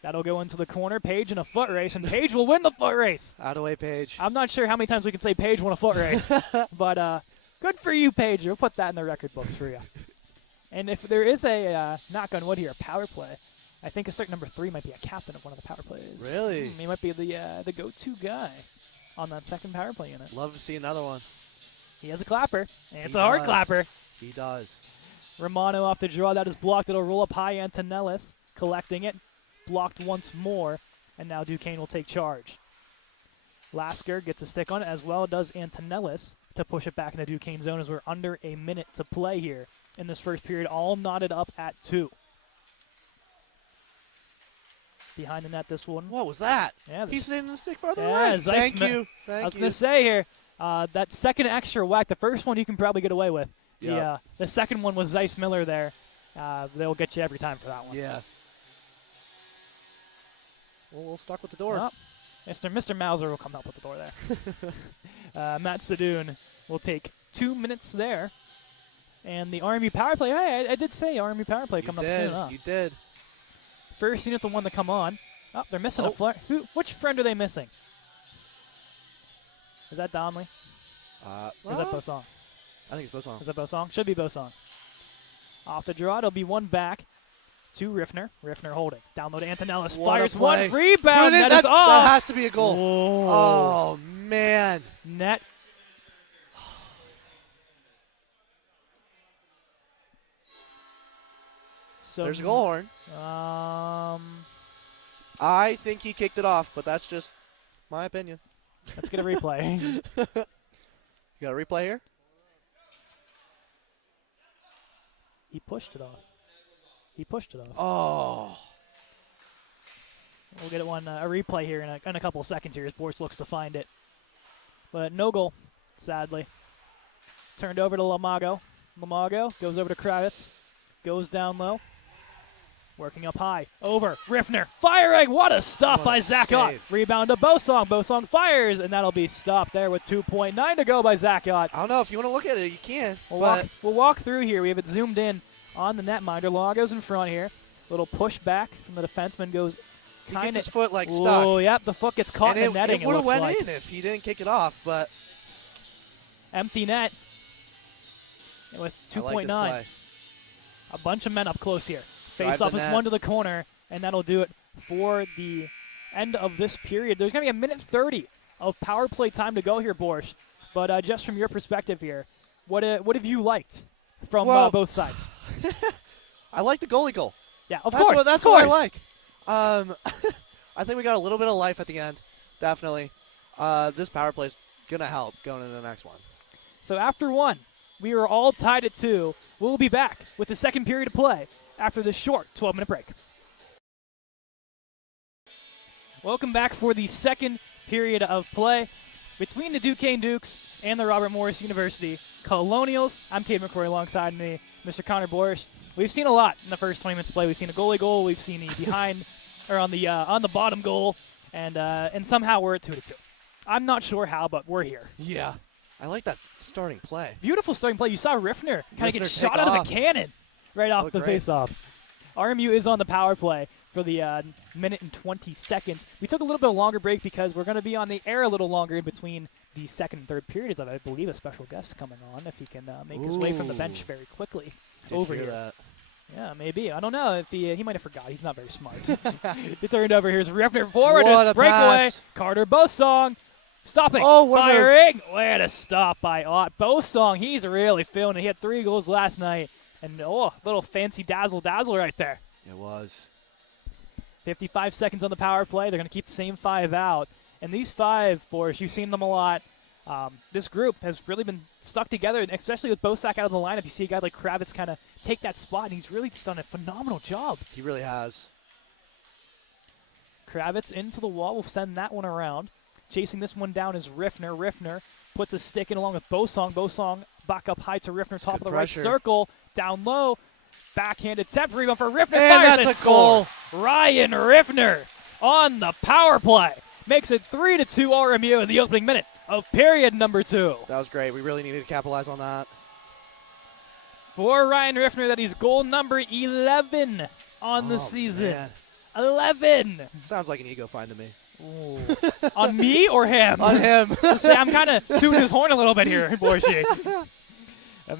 That'll go into the corner. Page in a foot race, and Page will win the foot race. Out of the way, Page. I'm not sure how many times we can say Page won a foot race, but good for you, Page. We'll put that in the record books for you. And if there is a, knock on wood here, a power play, I think a certain number 3 might be a captain of one of the power plays. Really? He might be the go-to guy on that second power play unit. Love to see another one. He has a clapper, and it's a hard clapper. He does. Romano off the draw. That is blocked. It'll roll up high. Antonellis collecting it. Blocked once more And now Duquesne will take charge. Lasker gets a stick on it, as well does Antonellis to push it back into Duquesne zone as we're under a minute to play here in this first period, all knotted up at 2. Behind the net, this one. What was that? Yeah, He's hitting the stick farther yeah, away. Thank you. I was going to say here, that second extra whack, the first one you can probably get away with. Yep. The second one was Zeiss Miller there. They'll get you every time for that one. Yeah. Well, we'll stuck with the door. Oh, Mr. Mauser will come help with the door there. Matt Sadoon will take 2 minutes there. And the RMU power play, hey, I did say RMU power play coming up soon. Huh? You did. First unit, the one to come on. Oh, they're missing a flare. Which friend are they missing? Is that Donnelly? Or is that Bosong? I think it's Bosong. Is that Bosong? Should be Bosong. Off the draw, it'll be one back to Riffner. Riffner holding. Down low to Antonellis. Fires one. Rebound. That is off. That has to be a goal. Whoa. Oh, man. Net. So there's a goal horn. I think he kicked it off, but that's just my opinion. Let's get a replay. You got a replay here? He pushed it off. He pushed it off. Oh. We'll get a replay here in a couple of seconds here as Boris looks to find it. But no goal, sadly. Turned over to Lamago. Lamago goes over to Kravitz. Goes down low. Working up high. Over. Riffner. Firing. What a stop by Zach Ott. Rebound to Bosong. Bosong fires, and that'll be stopped there with 2.9 to go by Zach Ott. I don't know. If you want to look at it, you can. We'll walk through here. We have it zoomed in on the netminder. Lamago's in front here. Little push back from the defenseman goes kind of. He gets his foot like stuck. Oh, yep. The foot gets caught in the netting. It would have went in if he didn't kick it off, but. Empty net. And with 2.9. A bunch of men up close here. Face-off is one to the corner, and that'll do it for the end of this period. There's going to be 1:30 of power play time to go here, Boris. But just from your perspective here, what have you liked from both sides? I like the goalie goal. Yeah, of course. That's what I like. I think we got a little bit of life at the end, definitely. This power play is going to help going into the next one. So after one, we are all tied at 2. We'll be back with the second period of play after this short 12-minute break. Welcome back for the second period of play between the Duquesne Dukes and the Robert Morris University Colonials. I'm Cade McCrory alongside me, Mr. Connor Boris. We've seen a lot in the first 20 minutes of play. We've seen a goalie goal. We've seen the behind or on the bottom goal, and somehow we're at 2-2. I'm not sure how, but we're here. Yeah. I like that starting play. Beautiful starting play. You saw Riffner kind of get shot out of a cannon right off the face-off. RMU is on the power play for the minute and 20 seconds. We took a little bit of a longer break because we're going to be on the air a little longer in between the second and third periods. I believe a special guest coming on if he can make his way from the bench very quickly over here. That. Yeah, maybe. I don't know if he might have forgot. He's not very smart. It turned over. Here's Riffner forward. What a breakaway. Pass. Carter Bosong. Stopping. Firing. What a stop by Ott. Bosong, he's really feeling it. He had 3 goals last night. And, little fancy dazzle right there. It was. 55 seconds on the power play. They're going to keep the same 5 out. And these 5, Boris, you've seen them a lot. This group has really been stuck together, especially with Bosak out of the lineup. You see a guy like Kravitz kind of take that spot, and he's really just done a phenomenal job. He really has. Kravitz into the wall. We'll send that one around. Chasing this one down is Riffner. Riffner puts a stick in along with Bosong. Bosong back up high to Riffner, top of the right circle. Down low. Backhand attempt. Rebound for Riffner. And that's a goal. Ryan Riffner on the power play. Makes it 3-2 RMU in the opening minute of period number 2. That was great. We really needed to capitalize on that. For Ryan Riffner, that is goal number 11 on the season. Man. 11. Sounds like an ego find to me. On me or him? On him. See, I'm kind of tooting his horn a little bit here, Borshi.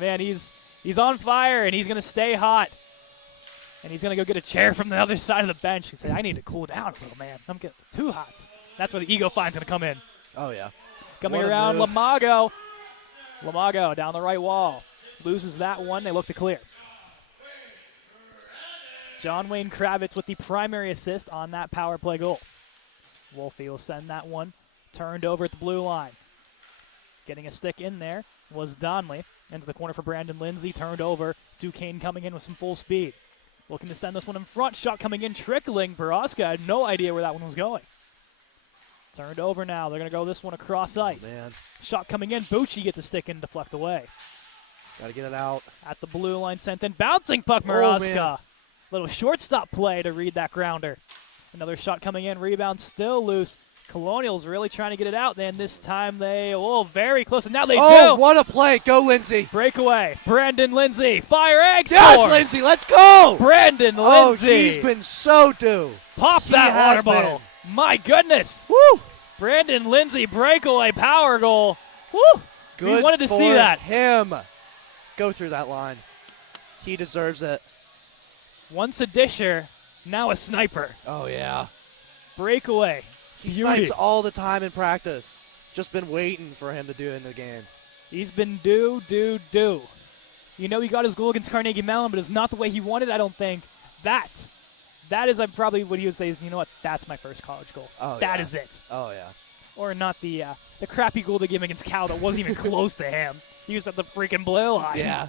Man, he's on fire, and he's going to stay hot. And he's going to go get a chair from the other side of the bench and say, I need to cool down a little, man. I'm getting too hot. That's where the ego find's going to come in. Oh, yeah. Coming around, Lamago. Lamago down the right wall. Loses that one. They look to clear. John Wayne Kravitz with the primary assist on that power play goal. Wolfie will send that one. Turned over at the blue line. Getting a stick in there was Donley. Into the corner for Brandon Lindsay. Turned over. Duquesne coming in with some full speed. Looking to send this one in front. Shot coming in, trickling. Veroska had no idea where that one was going. Turned over now. They're going to go this one across ice. Man. Shot coming in. Bucci gets a stick in, deflect away. Got to get it out. At the blue line, sent in. Bouncing puck, Maraska. Little shortstop play to read that grounder. Another shot coming in. Rebound still loose. Colonials really trying to get it out. Then this time they, very close. And now they do. Oh, what a play. Go, Lindsay. Breakaway. Brandon Lindsay. Fire egg. Yes, score. Lindsay. Let's go. Brandon Lindsay. Oh, he's been so due. Pop that water bottle. My goodness. Woo. Brandon Lindsay breakaway power goal. Woo. Good. We wanted to see that. Him. Go through that line. He deserves it. Once a disher, now a sniper. Oh, yeah. Breakaway. He Beauty. snipes all the time in practice. Just been waiting for him to do it in the game. He's been do. You know he got his goal against Carnegie Mellon, but it's not the way he wanted, I don't think. That is probably what he would say is, you know what, that's my first college goal. Oh, That is it. Oh, yeah. Or not the crappy goal they gave him against Cal that wasn't even close to him. He was at the freaking blue line. Yeah.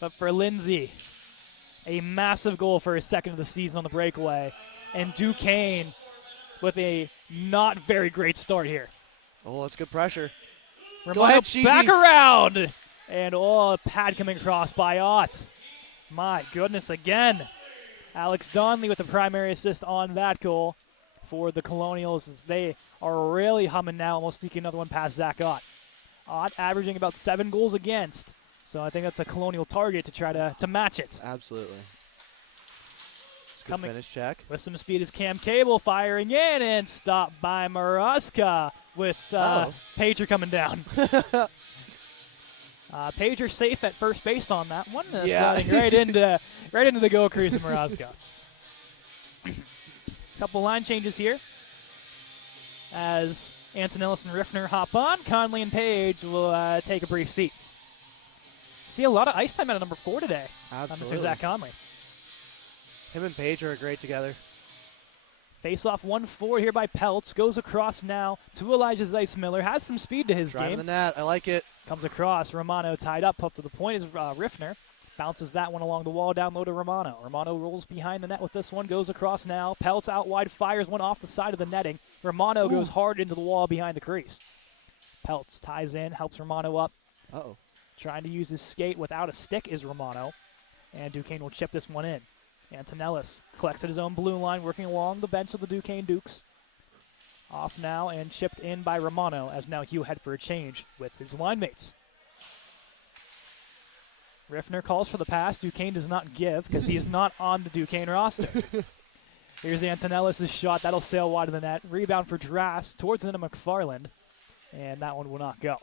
But for Lindsay, a massive goal for his second of the season on the breakaway. And Duquesne with a not very great start here. Oh, that's good pressure. Romano Go ahead, Sheezy. back around. And a pad coming across by Ott. My goodness, again. Alex Donley with the primary assist on that goal for the Colonials as they are really humming now, almost sneaking another one past Zach Ott. Ott averaging about 7 goals against. So I think that's a Colonial target to try to match it. Absolutely. Coming finish check. with some speed is Cam Cable firing in and stopped by Maraska with Pager coming down. Pager safe at first base on that one. Sliding right into the goal crease of Maraska. Couple line changes here as Antonellis and Riffner hop on. Conley and Page will take a brief seat. See a lot of ice time out of number 4 today. Absolutely. Mr. Zach Conley. Him and Page are great together. Face-off 1-4 here by Peltz. Goes across now to Elijah Zeissmiller. Has some speed to his Driving game. the net. I like it. Comes across. Romano tied up to the point is Riffner. Bounces that one along the wall down low to Romano. Romano rolls behind the net with this one. Goes across now. Peltz out wide. Fires one off the side of the netting. Romano goes hard into the wall behind the crease. Peltz ties in. Helps Romano up. Uh-oh. Trying to use his skate without a stick is Romano. And Duquesne will chip this one in. Antonellis collects at his own blue line, working along the bench of the Duquesne Dukes. Off now and chipped in by Romano as now Hugh head for a change with his line mates. Riffner calls for the pass. Duquesne does not give because he is not on the Duquesne roster. Here's Antonellis' shot. That'll sail wide of the net. Rebound for Drass towards the net of McFarland. And that one will not go.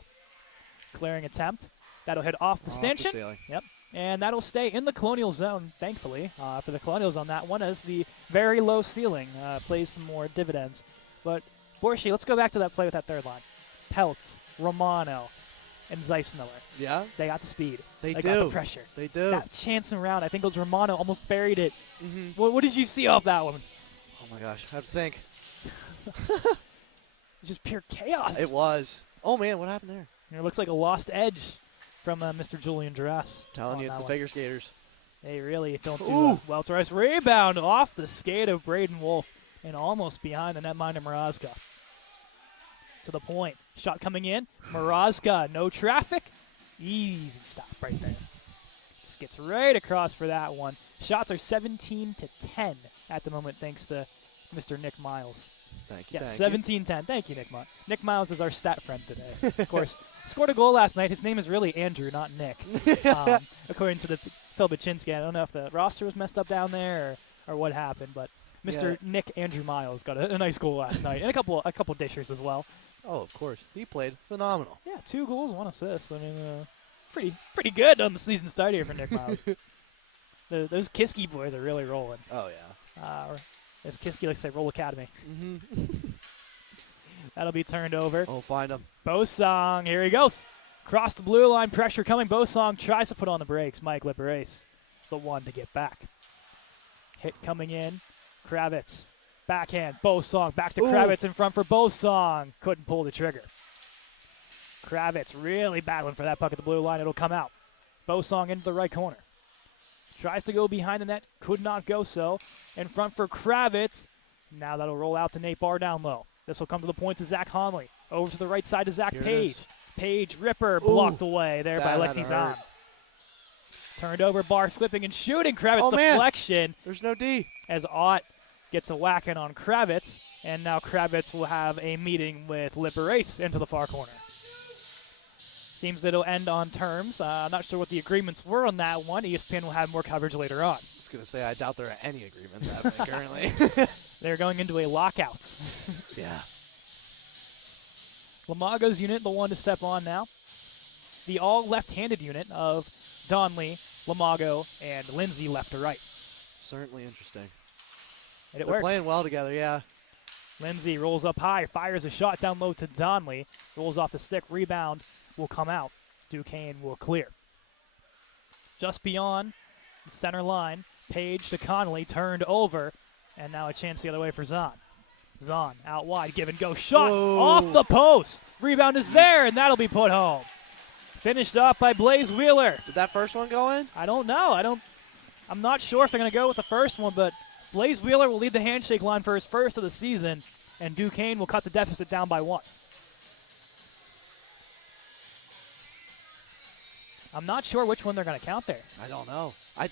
Clearing attempt. That'll hit off the stanchion. Yep. And that'll stay in the Colonial zone, thankfully, for the Colonials on that one, as the very low ceiling plays some more dividends. But, Borshi, let's go back to that play with that third line. Peltz, Romano, and Zeissmiller. Yeah? They got the speed. They got the pressure. They do. That chancing around, I think it was Romano, almost buried it. Mm-hmm. What did you see off that one? Oh, my gosh. I have to think. Just pure chaos. It was. Oh, man, what happened there? It looks like a lost edge from Mr. Julian Drass. Telling you, it's the figure skaters. They really don't do well. To ice rebound off the skate of Braden Wolf and almost behind the netminder Mrazka. To the point. Shot coming in. Mrazka, no traffic. Easy stop right there. Just gets right across for that one. Shots are 17-10 at the moment thanks to Mr. Nick Miles. Thank you. Yes, 17-10. Thank you, Nick Miles. Nick Miles is our stat friend today. Of course, scored a goal last night. His name is really Andrew, not Nick, according to the Phil Baczynski. I don't know if the roster was messed up down there or what happened, but Mr. Nick Andrew Miles got a nice goal last night, and a couple dishers as well. Oh, of course. He played phenomenal. Yeah, 2 goals, 1 assist. I mean, pretty good on the season start here for Nick Miles. Those Kiski boys are really rolling. Oh, yeah. As Kiski likes to say, Roll Academy. Mm-hmm. That'll be turned over. Oh, find him. Bosong, here he goes. Cross the blue line, pressure coming. Bosong tries to put on the brakes. Mike Liberace, the one to get back. Hit coming in. Kravitz Backhand, Bosong, back to Ooh. Kravitz in front for Bosong. Couldn't pull the trigger. Kravitz really battling for that puck at the blue line. It'll come out. Bosong into the right corner. Tries to go behind the net. Could not go so. In front for Kravitz. Now that'll roll out to Nate Barr down low. This will come to the point to Zach Honley. Over to the right side to Zach Page. Page, Ripper, blocked away there by Alexi Zahn. Turned over, Barr flipping and shooting. Kravitz deflection. Man. There's no D. As Ott gets a whack in on Kravitz. And now Kravitz will have a meeting with Liberace into the far corner. Seems that it'll end on terms. I'm not sure what the agreements were on that one. ESPN will have more coverage later on. I was going to say, I doubt there are any agreements happening currently. They're going into a lockout. Yeah. Lamago's unit, the one to step on now. The all left-handed unit of Donley, Lamago, and Lindsay left to right. Certainly interesting. And it They're works. playing well together, yeah. Lindsay rolls up high, fires a shot down low to Donley. Rolls off the stick, rebound will come out. Duquesne will clear. Just beyond the center line, Page to Connolly, turned over, and now a chance the other way for Zahn. Zahn out wide, give and go shot off the post. Rebound is there, and that'll be put home. Finished off by Blaze Wheeler. Did that first one go in? I don't know. I'm not sure if they're going to go with the first one, but Blaze Wheeler will lead the handshake line for his first of the season, and Duquesne will cut the deficit down by 1. I'm not sure which one they're going to count there. I don't know. I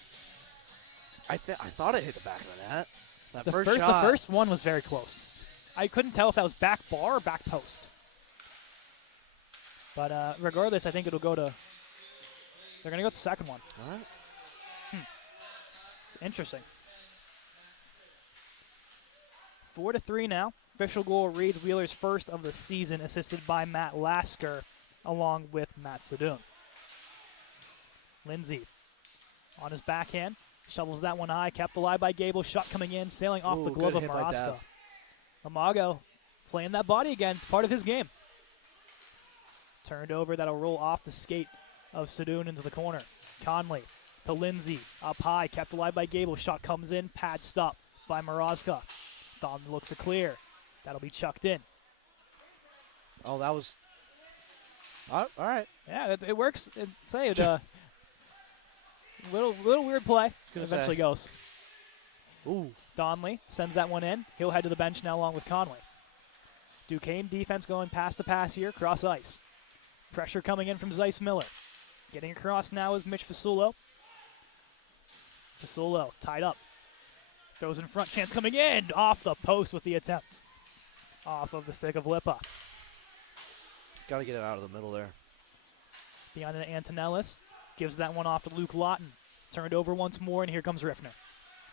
thought it hit the back of the net. That The first shot. The first one was very close. I couldn't tell if that was back bar or back post. But regardless, I think it'll go to. They're going to go with the second one. All right. It's interesting. 4-3 now. Official goal reads Wheeler's first of the season, assisted by Matt Lasker, along with Matt Sadoun. Lindsay on his backhand. Shovels that one high, kept alive by Gable. Shot coming in, sailing off the glove of Marasco. Lamago playing that body again. It's part of his game. Turned over, that'll roll off the skate of Sadoun into the corner. Conley to Lindsay, up high, kept alive by Gable. Shot comes in, pad stop by Marasco. Thom looks to clear. That'll be chucked in. Oh, that was. All right. Yeah, it works. Little weird play. Eventually goes. Ooh. Donley sends that one in. He'll head to the bench now along with Conley. Duquesne defense going pass to pass here, cross ice. Pressure coming in from Zeiss Miller. Getting across now is Mitch Fasulo. Fasulo tied up. Throws in front, chance coming in. Off the post with the attempt. Off of the stick of Lipa. Got to get it out of the middle there. Beyond an Antonellis. Gives that one off to Luke Lawton. Turned over once more, and here comes Riffner.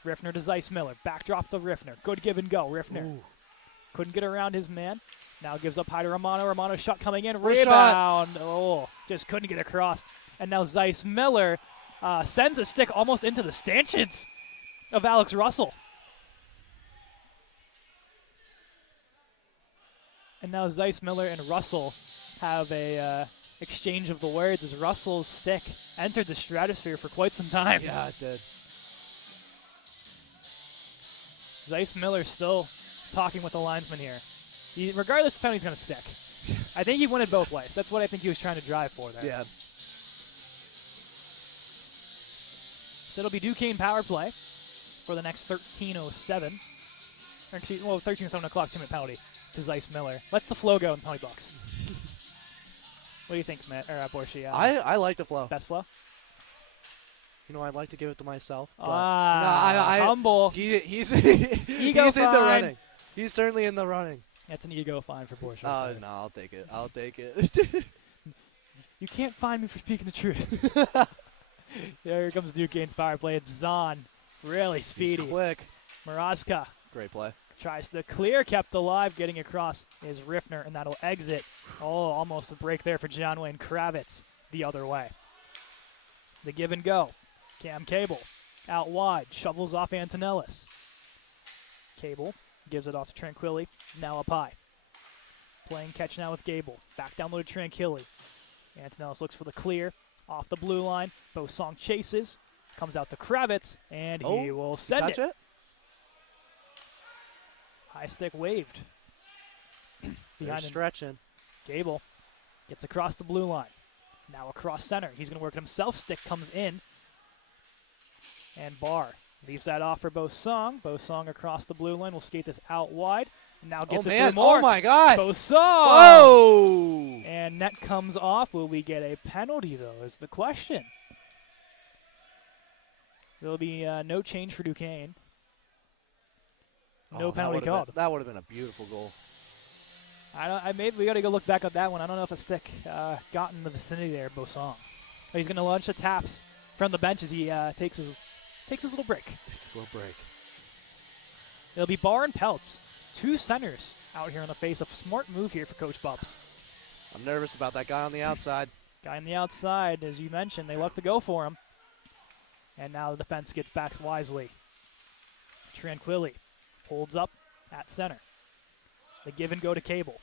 Riffner to Zeiss Miller. Backdrop to Riffner. Good give and go. Riffner. Ooh. Couldn't get around his man. Now gives up high to Romano. Romano shot coming in. What Rebound. Oh, just couldn't get across. And now Zeiss Miller sends a stick almost into the stanchions of Alex Russell. And now Zeiss Miller and Russell have a exchange of the words as Russell's stick entered the stratosphere for quite some time. Yeah, it did. Zeiss Miller still talking with the linesman here. Regardless, the penalty's going to stick. I think he won it both ways. That's what I think he was trying to drive for there. Yeah. So it'll be Duquesne power play for the next 13:07. Actually, well, 7 o'clock 2-minute penalty to Zeiss Miller. Let's the flow go in the penalty box. What do you think, Matt, or Borshi? I like the flow. Best flow? You know, I'd like to give it to myself. But Humble. He's Ego he's in the fine. running. He's certainly in the running. That's an ego fine for Borshi. Oh, no, I'll take it. I'll take it. You can't find me for speaking the truth. Here comes Duquesne's power play. It's Zahn. Really speedy. He's quick. Maraska Great play. tries to clear, kept alive. Getting across is Riffner, and that'll exit. Oh, almost a break there for John Wayne Kravitz the other way. The give and go. Cam Cable out wide. Shovels off Antonellis. Cable gives it off to Tranquilli. Now up high. Playing catch now with Gable. Back down low to Tranquilli. Antonellis looks for the clear. Off the blue line. Bosong chases. Comes out to Kravitz, and he will send it. High stick waved. They're Behind him. stretching. Gable gets across the blue line. Now across center. He's going to work it himself. Stick comes in. And Barr leaves that off for Bosong. Bosong across the blue line. Will skate this out wide. Now gets it through more. Oh, my God. Bosong. Whoa. And net comes off. Will we get a penalty, though, is the question. There'll be no change for Duquesne. No penalty called. That would have been a beautiful goal. We got to go look back at that one. I don't know if a stick got in the vicinity there, Bosong. He's going to launch the taps from the bench as he takes his little break. Takes a little break. It'll be Barr and Peltz, two centers out here on the face. A smart move here for Coach Bubs. I'm nervous about that guy on the outside. Guy on the outside, as you mentioned, they love to go for him. And now the defense gets back wisely. Tranquilli holds up at center. The give and go to Cable.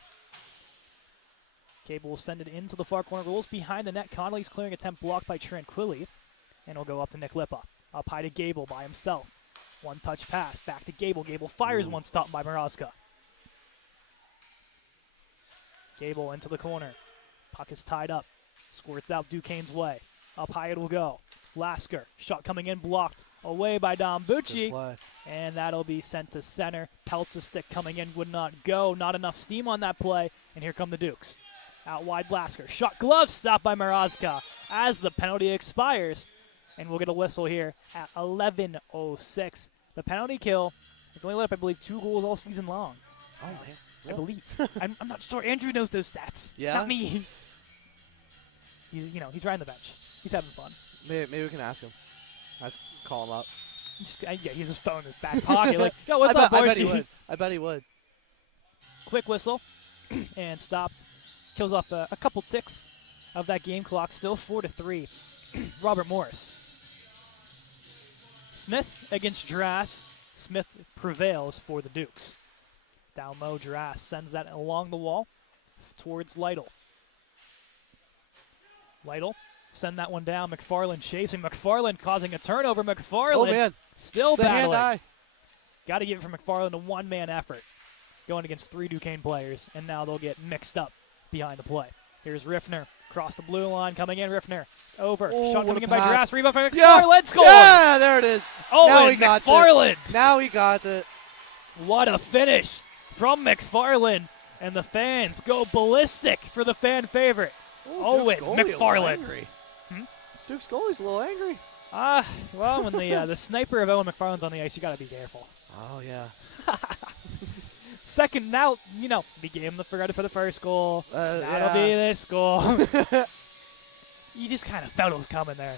Cable will send it into the far corner. Rolls behind the net. Connolly's clearing attempt blocked by Tranquilli. And it'll go up to Nick Lippa. Up high to Gable by himself. One touch pass. Back to Gable. Gable fires one stopped by Morozka. Gable into the corner. Puck is tied up. Squirts out Duquesne's way. Up high it will go. Lasker. Shot coming in blocked. Away by Dombucci. And that'll be sent to center. Peltz's stick coming in would not go. Not enough steam on that play. And here come the Dukes. Out wide Lasker. Shot glove stopped by Morozka as the penalty expires. And we'll get a whistle here at 11:06. The penalty kill has only let up, I believe, 2 goals all season long. Oh, man. I believe. I'm not sure. Andrew knows those stats. Yeah? Not me. He's riding the bench. He's having fun. Maybe we can ask him. Call him up. Yeah, he has his phone in his back pocket. Like, yo, what's up, boys? I bet he would. Quick whistle and stopped. Kills off a couple ticks of that game clock. Still 4-3. Robert Morris. Smith against Drass. Smith prevails for the Dukes. Down low, Drass sends that along the wall towards Lytle. Lytle send that one down. McFarland chasing. McFarland causing a turnover. McFarland still battling. Got to give it for McFarland a one-man effort going against 3 Duquesne players, and now they'll get mixed up behind the play. Here's Riffner. Across the blue line, coming in, Riffner. Over. Shot coming in by Drass. Rebound from McFarland. Score! Yeah, there it is. Now he got it. Now he got it. What a finish from McFarland. And the fans go ballistic for the fan favorite. Owen McFarland. Duke's goalie's a little angry. Well, when the sniper of Owen McFarland's on the ice, you got to be careful. Oh, yeah. Second, now, we gave him the credit for the first goal. That'll be this goal. You just kind of felt it was coming there.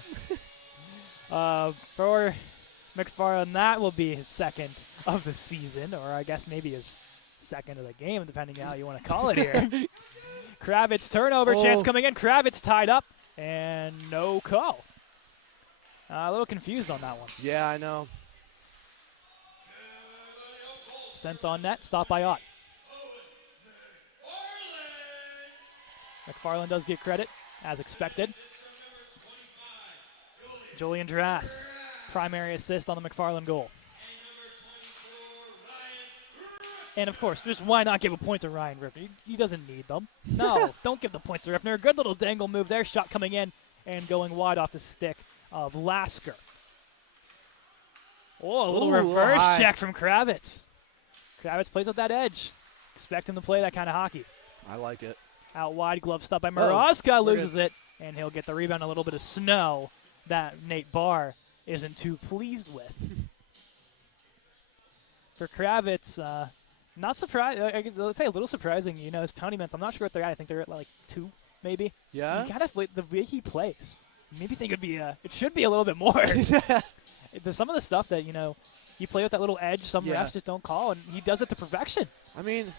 For McFarland, that will be his second of the season, or I guess maybe his second of the game, depending on how you want to call it here. Kravitz turnover, chance coming in. Kravitz tied up, and no call. A little confused on that one. Yeah, I know. Sent on net, stopped by Ott. McFarland does get credit, as expected. Julian Drass, primary assist on the McFarland goal. And, of course, just why not give a point to Ryan Riffner? He doesn't need them. No, don't give the points to Riffner. Good little dangle move there. Shot coming in and going wide off the stick of Lasker. Oh, a little reverse check from Kravitz. Kravitz plays with that edge. Expect him to play that kind of hockey. I like it. Out wide, glove stop by Morozka, loses it, and he'll get the rebound. A little bit of snow that Nate Barr isn't too pleased with. For Kravitz, not surprised. Let's say a little surprising. His penalty minutes. I'm not sure what they're at. I think they're at like 2, maybe. Yeah. You gotta the way he plays. Maybe think it should be a little bit more. There's some of the stuff that you play with that little edge. Some refs just don't call, and he does it to perfection. I mean,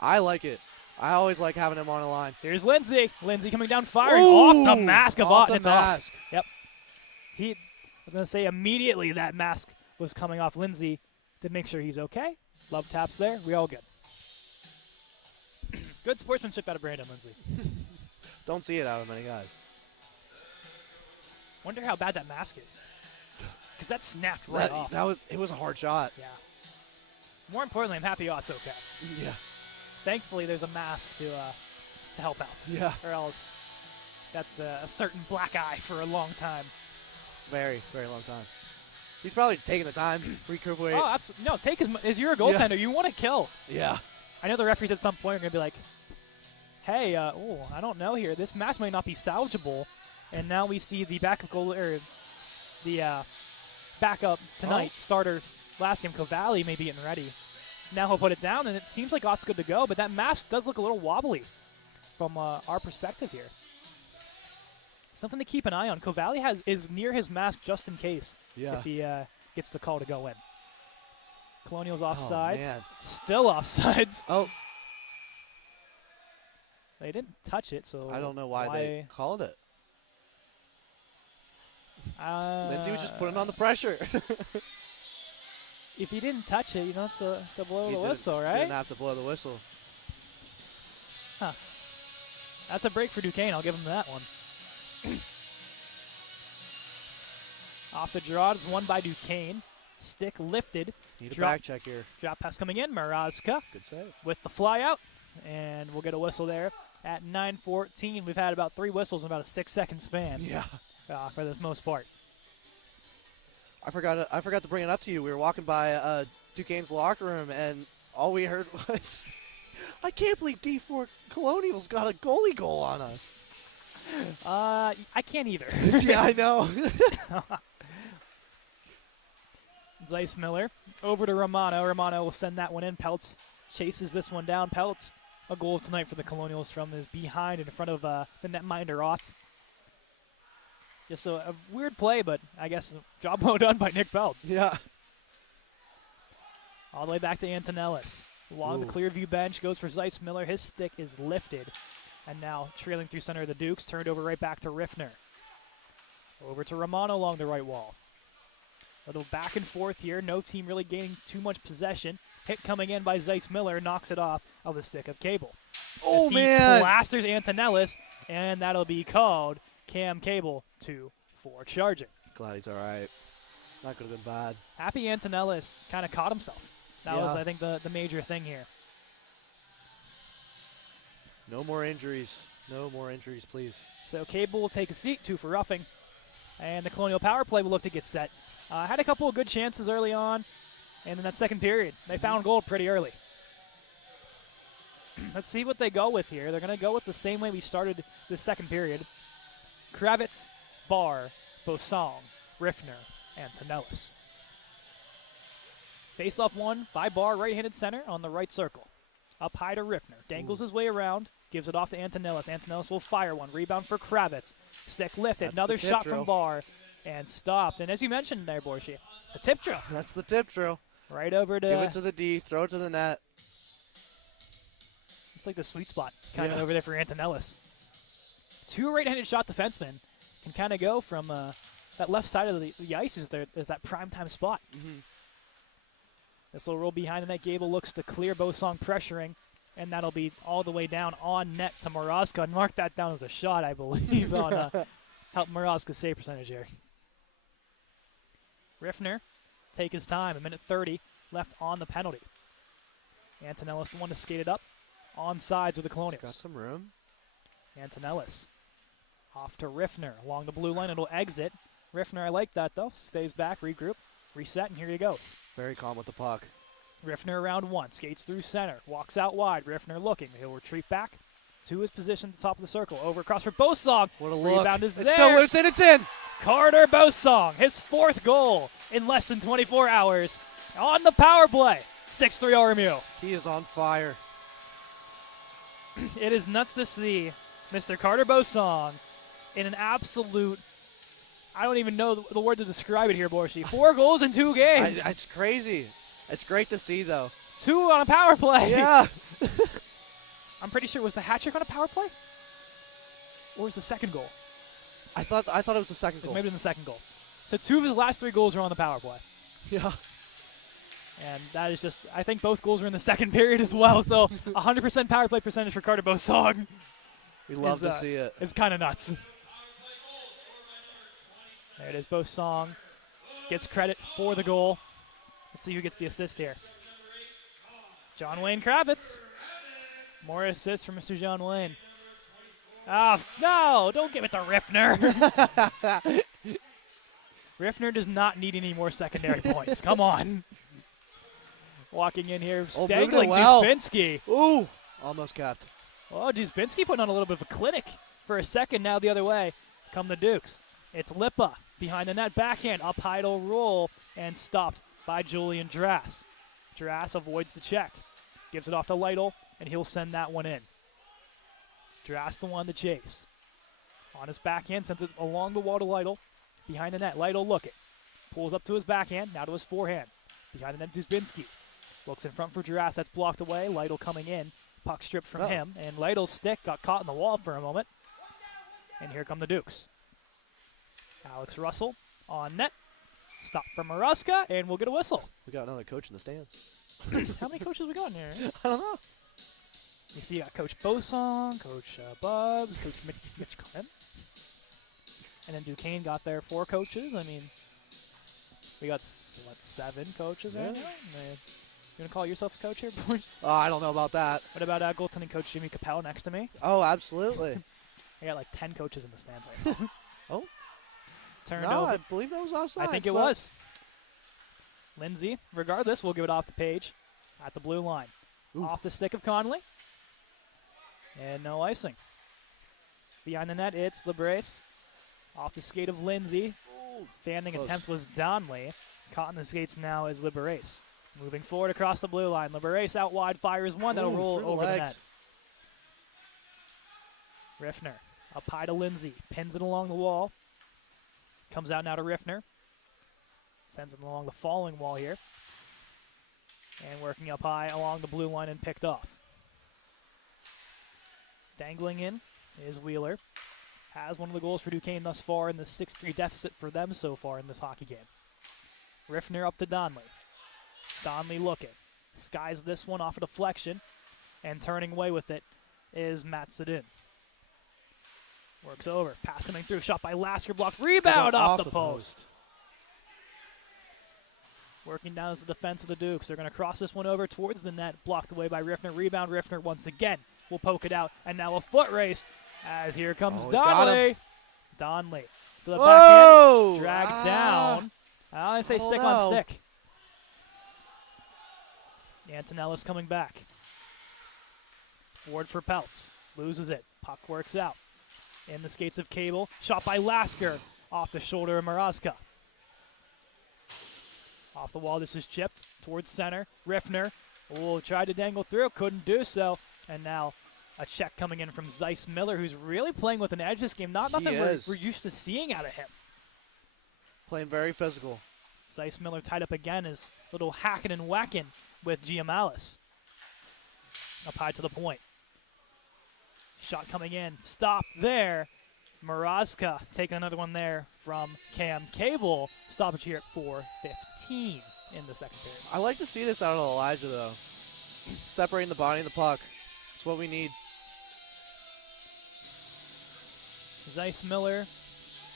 I like it. I always like having him on the line. Here's Lindsay. Lindsay coming down firing off the mask of Ott. It's off. Yep. I was going to say immediately that mask was coming off Lindsay to make sure he's okay. Love taps there. We all good. Good sportsmanship out of Brandon Lindsay. Don't see it out of many guys. Wonder how bad that mask is. Because that snapped right off. It was a hard shot. Yeah. More importantly, I'm happy Ott's okay. Yeah. Thankfully, there's a mask to help out. Yeah. Or else that's a certain black eye for a long time. Very, very long time. He's probably taking the time, recuperate. Oh, absolutely. No, take as you're a goaltender, you want to kill. Yeah. I know the referees at some point are going to be like, hey, I don't know here. This mask might not be salvageable. And now we see the backup goal, or the backup tonight, starter last game, Cavalli, may be getting ready. Now he'll put it down, and it seems like Ott's good to go, but that mask does look a little wobbly from our perspective here. Something to keep an eye on. Cavalli is near his mask just in case if he gets the call to go in. Colonials offsides. Man. Still offsides. Oh. They didn't touch it, so I don't know why they called it. Lindsay was just putting on the pressure. If he didn't touch it, you don't have to blow the whistle, right? Didn't have to blow the whistle. Huh. That's a break for Duquesne. I'll give him that one. Off the draw is won by Duquesne. Stick lifted. Need a back check here. Drop pass coming in. Marazka. Good save. With the fly out. And we'll get a whistle there. At 9:14, we've had about 3 whistles in about a 6-second span. Yeah. For this most part. I forgot to bring it up to you. We were walking by Duquesne's locker room, and all we heard was, I can't believe D4 Colonials got a goalie goal on us. I can't either. Yeah, I know. Zeiss Miller over to Romano. Romano will send that one in. Peltz chases this one down. Peltz, a goal tonight for the Colonials from his behind in front of the netminder Ott. Just a weird play, but I guess job well done by Nick Peltz. Yeah. All the way back to Antonellis. Along the clear view bench, goes for Zeiss Miller. His stick is lifted. And now trailing through center of the Dukes, turned over right back to Riffner. Over to Romano along the right wall. A little back and forth here. No team really gaining too much possession. Hit coming in by Zeiss Miller, knocks it off of the stick of Cable. Oh, he man. blasters Antonellis, and that'll be called Cam Cable 2 for charging. Glad he's all right. Not going to be bad. Happy Antonellis kind of caught himself. That was, I think, the major thing here. No more injuries. No more injuries, please. So Cable will take a seat, 2 for roughing. And the Colonial power play will look to get set. Had a couple of good chances early on. And in that second period, they found goal pretty early. Let's see what they go with here. They're going to go with the same way we started this second period. Kravitz, Barr, Bosong, Riffner, and Tonellis. Face-off won by Barr, right-handed center on the right circle. Up high to Riffner. Dangles his way around. Gives it off to Antonellis. Antonellis will fire one. Rebound for Kravitz. Stick lifted. Another shot from Barr. And stopped. And as you mentioned there, Borshi, a tip drill. That's the tip drill. Right over to... Give it to the D. Throw it to the net. It's like the sweet spot kind of over there for Antonellis. 2 right-handed shot defensemen can kind of go from that left side of the ice is that primetime spot. Mm-hmm. This little roll behind the net. Gable looks to clear. Bosong pressuring. And that'll be all the way down on net to Morozka. And mark that down as a shot, I believe, on help Morozka's save percentage here. Riffner, take his time. 1:30 left on the penalty. Antonellis, the one to skate it up. On sides of the Colonials. Got some room. Antonellis off to Riffner. Along the blue line, it'll exit. Riffner, I like that, though. Stays back, regroup, reset, and here he goes. Very calm with the puck. Riffner around 1, skates through center, walks out wide. Riffner looking. He'll retreat back to his position at the top of the circle. Over across for Bosong. What a look. Rebound is it's there. Still loose, and it's in. Carter Bosong, his 4th goal in less than 24 hours on the power play. 6-3 RMU. He is on fire. It is nuts to see Mr. Carter Bosong in an absolute, I don't even know the word to describe it here, Borshi. 4 goals in 2 games. It's crazy. It's great to see, though. 2 on a power play. Yeah. I'm pretty sure it was the hat trick on a power play? Or was the second goal? I thought it was the second goal. Maybe in the second goal. So 2 of his last 3 goals are on the power play. Yeah. And that is just, I think both goals were in the second period as well. So 100% power play percentage for Carter Bosong. We love to see it. It's kind of nuts. There it is. Bosong gets credit for the goal. Let's see who gets the assist here. John Wayne Kravitz. More assists for Mr. John Wayne. Oh, no, don't give it to Riffner. Riffner does not need any more secondary points. Come on. Walking in here, dangling Duquesne. Ooh, almost capped. Oh, Duquesne putting on a little bit of a clinic for a second. Now the other way come the Dukes. It's Lipa behind the net, backhand, up high to roll, and stopped by Julian Drass. Drass avoids the check, gives it off to Lytle, and he'll send that one in. Drass the one to chase. On his backhand, sends it along the wall to Lytle. Behind the net, Lytle look it. Pulls up to his backhand, now to his forehand. Behind the net, Duquesne. Looks in front for Drass, that's blocked away. Lytle coming in, puck stripped from him, and Lytle's stick got caught in the wall for a moment. And here come the Dukes. Alex Russell on net. Stop from Maruska, and we'll get a whistle. We got another coach in the stands. How many coaches we got in here? I don't know. You see, you got Coach Boson, Coach Bubs, Coach Mitch Clem. And then Duquesne got their 4 coaches. I mean, we got, 7 coaches right now? You want to call yourself a coach here, boy? I don't know about that. What about goaltending coach Jimmy Capel next to me? Oh, absolutely. I got like 10 coaches in the stands right now. Oh. Turned no, over. I believe that was offside. I think it was. Lindsay, regardless, we'll give it off the page at the blue line. Ooh. Off the stick of Conley. And no icing. Behind the net, it's LeBrace. Off the skate of Lindsay. Fanning attempt was Donley. Caught in the skates now is LeBrace. Moving forward across the blue line. LeBrace out wide fires one. That'll roll over the net. Riffner up high to Lindsay. Pins it along the wall. Comes out now to Riffner. Sends it along the falling wall here. And working up high along the blue line and picked off. Dangling in is Wheeler. Has one of the goals for Duquesne thus far in the 6-3 deficit for them so far in this hockey game. Riffner up to Donley. Donley looking. Skies this one off a deflection. And turning away with it is Matt Sedin. Works over. Pass coming through. Shot by Lasker. Blocked. Rebound off the post. Working down as the defense of the Dukes. They're going to cross this one over towards the net. Blocked away by Riffner. Rebound. Riffner once again will poke it out. And now a foot race as here comes Donley. Donley to the backhand. Dragged down. I want to say stick on stick. Antonellis coming back. Ward for Peltz. Loses it. Puck works out. In the skates of Cable. Shot by Lasker. Off the shoulder of Maruska. Off the wall, this is chipped towards center. Riffner tried to dangle through. Couldn't do so. And now a check coming in from Zeiss Miller, who's really playing with an edge this game. Nothing we're used to seeing out of him. Playing very physical. Zeiss Miller tied up again is little hacking and whacking with Giamalis. Up high to the point. Shot coming in. Stop there. Marazka taking another one there from Cam Cable. Stoppage here at 4:15 in the second period. I like to see this out of Elijah, though. Separating the body and the puck. That's what we need. Zeiss Miller,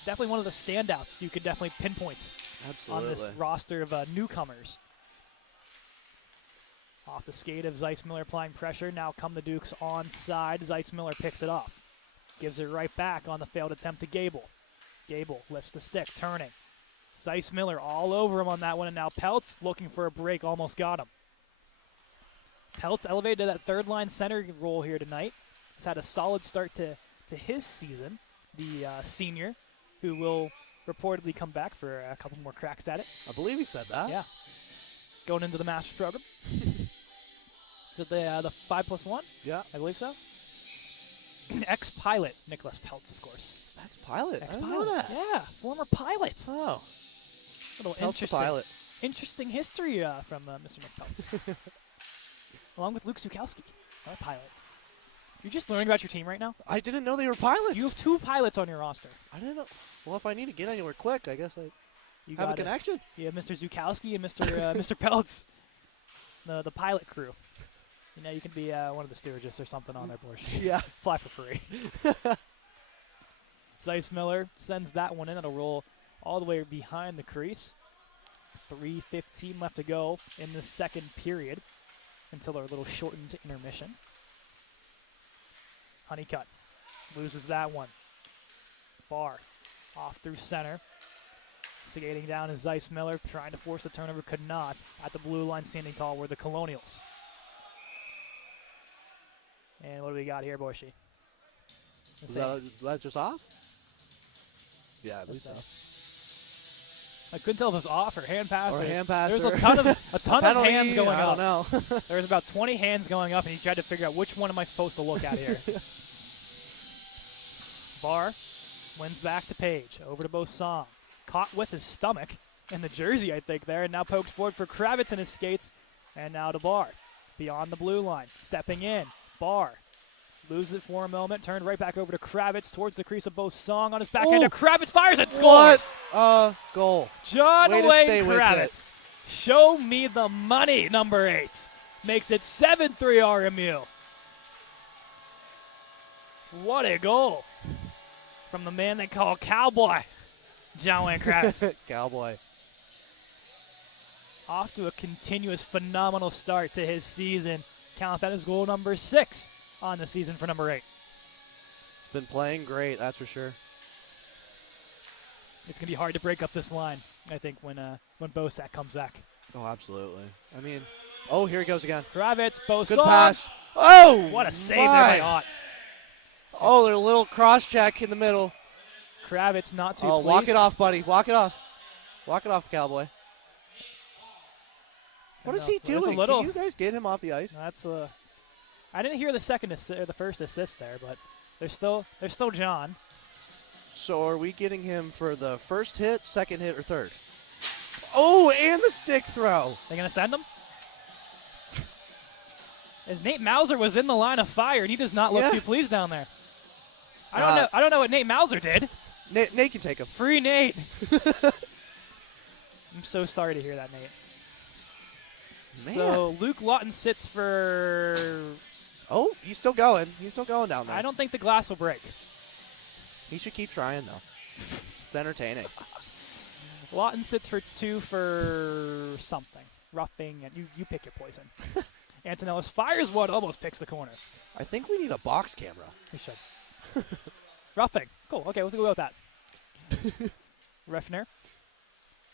definitely one of the standouts you could definitely pinpoint on this roster of newcomers. Off the skate of Zeiss Miller applying pressure. Now come the Dukes onside. Zeiss Miller picks it off. Gives it right back on the failed attempt to Gable. Gable lifts the stick, turning. Zeiss Miller all over him on that one, and now Peltz looking for a break, almost got him. Peltz elevated to that third-line center role here tonight. He's had a solid start to his season, the senior, who will reportedly come back for a couple more cracks at it. I believe he said that. Yeah. Going into the Master's program. Is it the 5+1? Yeah. I believe so. Ex-pilot, Nicholas Peltz, of course. Ex-pilot? I didn't know that. Yeah, former pilot. Oh. Little Peltz pilot. Interesting history from Mr. Nick Peltz. Along with Luke Zukowski, another pilot. You're just learning about your team right now? I didn't know they were pilots. You have 2 pilots on your roster. I didn't know. Well, if I need to get anywhere quick, I guess You have a connection. You have Mr. Zukowski and Mr. Mr. Peltz, the pilot crew. You know, you can be one of the stewardess or something on their portion. Yeah. Fly for free. Zeiss Miller sends that one in. It'll roll all the way behind the crease. 3:15 left to go in the second period. until our little shortened intermission. Honeycutt loses that one. Barr off through center. Skating down is Zeiss Miller, trying to force a turnover, could not. At the blue line, standing tall were the Colonials. And what do we got here, Borshi? Is that just off? Yeah, I believe so. I couldn't tell if it was off or hand pass. Or hand pass. There's a ton of hands going up. I don't know. There's about 20 hands going up, and he tried to figure out which one am I supposed to look at here. Barr wins back to Page. Over to Bosong. Caught with his stomach in the jersey, I think, there, and now pokes forward for Kravitz in his skates. And now to Barr. Beyond the blue line. Stepping in. Barr loses it for a moment. Turned right back over to Kravitz towards the crease of Bosong on his backhand. Kravitz fires and scores. What? Goal. John Way Wayne to stay Kravitz. Show me the money, number 8. Makes it 7-3 RMU. What a goal from the man they call Cowboy, John Wayne Kravitz. Cowboy. Off to a continuous phenomenal start to his season. Count that as goal number 6 on the season for number 8. It's been playing great, that's for sure. It's going to be hard to break up this line, I think, when Bosak comes back. Oh, absolutely. I mean, oh, here he goes again. Kravitz, Bosak. Good pass. Oh, what a save there by Ott. Oh, there's a little cross check in the middle. Kravitz not too pleased. Walk it off, buddy. Walk it off. Walk it off, Cowboy. What is he doing? Can you guys get him off the ice? That's I didn't hear the first assist there, but there's still John. So are we getting him for the first hit, second hit, or third? Oh, and the stick throw. They gonna send him? As Nate Mauser was in the line of fire, and he does not look too pleased down there. I don't know what Nate Mauser did. Nate can take him. Free Nate. I'm so sorry to hear that, Nate. Man. So Luke Lawton sits for. Oh, he's still going. He's still going down there. I don't think the glass will break. He should keep trying, though. It's entertaining. Lawton sits for 2 for something. Roughing, and you pick your poison. Antonellis fires one, almost picks the corner. I think we need a box camera. We should. Roughing. Cool. Okay, let's go with that. Refner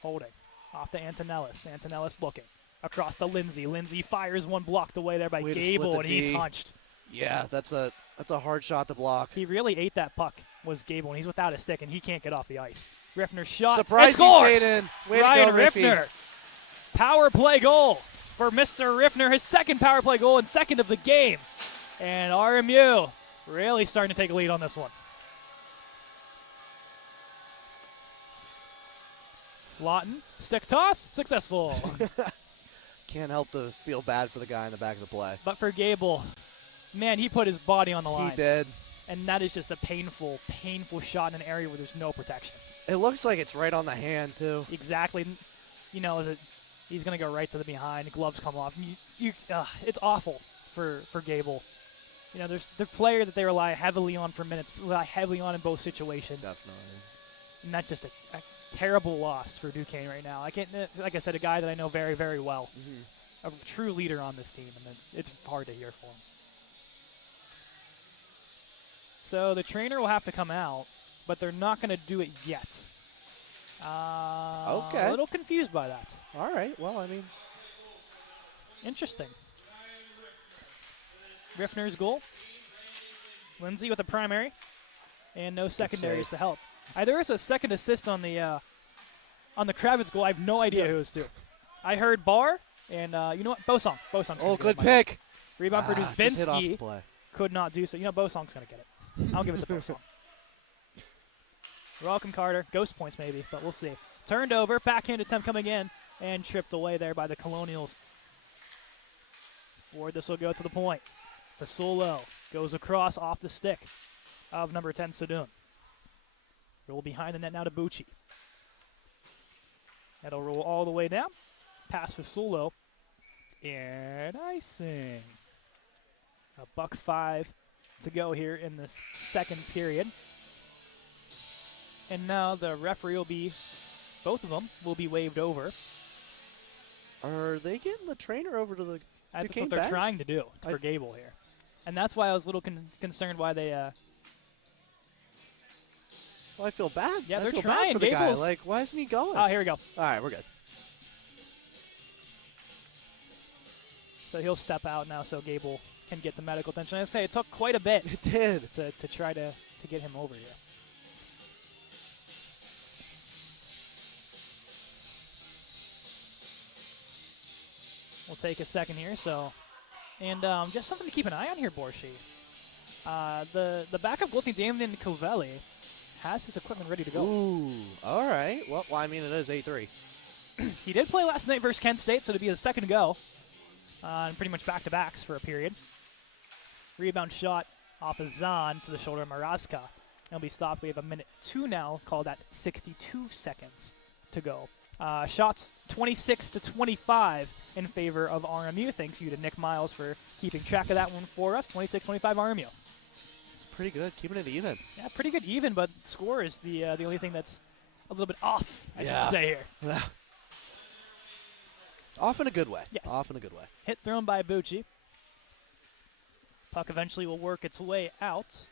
holding. Off to Antonellis. Antonellis looking. Across to Lindsay. Lindsay fires one blocked away there by Gable, and he's hunched. Yeah, that's a hard shot to block. He really ate that puck, was Gable, and he's without a stick, and he can't get off the ice. Riffner shot. Surprise, he stayed in. Way Ryan to go, Riffner. Power play goal for Mr. Riffner, his second power play goal and second of the game. And RMU really starting to take a lead on this one. Lawton, stick toss, successful. Can't help to feel bad for the guy in the back of the play. But for Gable, man, he put his body on the line. He did. And that is just a painful, painful shot in an area where there's no protection. It looks like it's right on the hand, too. Exactly. You know, he's going to go right to the behind. The gloves come off. It's awful for Gable. You know, there's the player that they rely heavily on for minutes, rely heavily on in both situations. Definitely. And that's just a terrible loss for Duquesne right now. Like I said, a guy that I know very, very well. Mm-hmm. A true leader on this team, and it's hard to hear for him. So the trainer will have to come out, but they're not going to do it yet. Okay. A little confused by that. All right. Well, I mean. Interesting. Riffner's goal. Lindsay with a primary. And no secondaries to help. There is a second assist on the Kravitz goal. I have no idea who it was to. I heard Barr, and you know what? Bosong. Oh, good pick. Rebound for Duzbinski. Play. Could not do so. You know, Bosong's going to get it. I'll give it to Bosong. You're welcome, Carter. Ghost points maybe, but we'll see. Turned over, backhand attempt coming in, and tripped away there by the Colonials. Forward, this will go to the point. Fasolo goes across off the stick of number 10, Sadoun. Roll behind the net now to Bucci. That'll roll all the way down. Pass Fasolo. And icing. $1:05 to go here in this second period. And now the referee will be, both of them will be waved over. Are they getting the trainer over to the That's Duquesne what they're bench? trying to do for Gable here. And that's why I was a little concerned why they Well, I feel bad. Yeah, I they're feel trying. bad for the guy. Gable's- Like, why isn't he going? Oh, here we go. All right, we're good. So he'll step out now so Gable can get the medical attention. I say it took quite a bit It did. to try to get him over here. We'll take a second here. And just something to keep an eye on here, Borshi. The backup goalie, Damien Covelli, has his equipment ready to go. Ooh, all right. Well, I mean, it is 8-3. He did play last night versus Kent State, so it'll be his second go. And pretty much back-to-backs for a period. Rebound shot off of Zahn to the shoulder of Maraska. It'll be stopped. We have a minute 2 now, called at 62 seconds to go. Shots 26-25 in favor of RMU. Thanks you to Nick Miles for keeping track of that one for us. 26-25 RMU. It's pretty good, keeping it even. Yeah, pretty good even, but score is the only thing that's a little bit off, I Yeah. should say here. Yeah. Off in a good way. Yes. Off in a good way. Hit thrown by Bucci. Puck eventually will work its way out.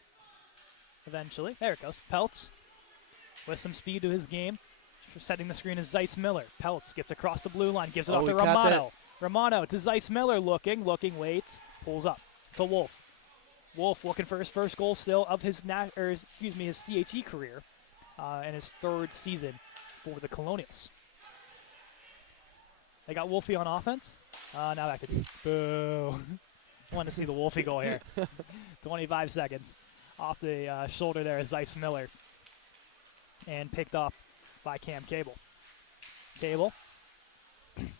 Eventually. There it goes. Peltz with some speed to his game. Setting the screen is Zeiss Miller. Peltz gets across the blue line, gives it off to Romano. Romano to Zeiss Miller, looking, waits, pulls up. To Wolf. Wolf looking for his first goal still of his his CHE career and his third season for the Colonials. They got Wolfie on offense. Now back to D. Boo. Want to see the Wolfie goal here. 25 seconds off the shoulder there is Zeiss Miller. And picked off by Cam Cable. Cable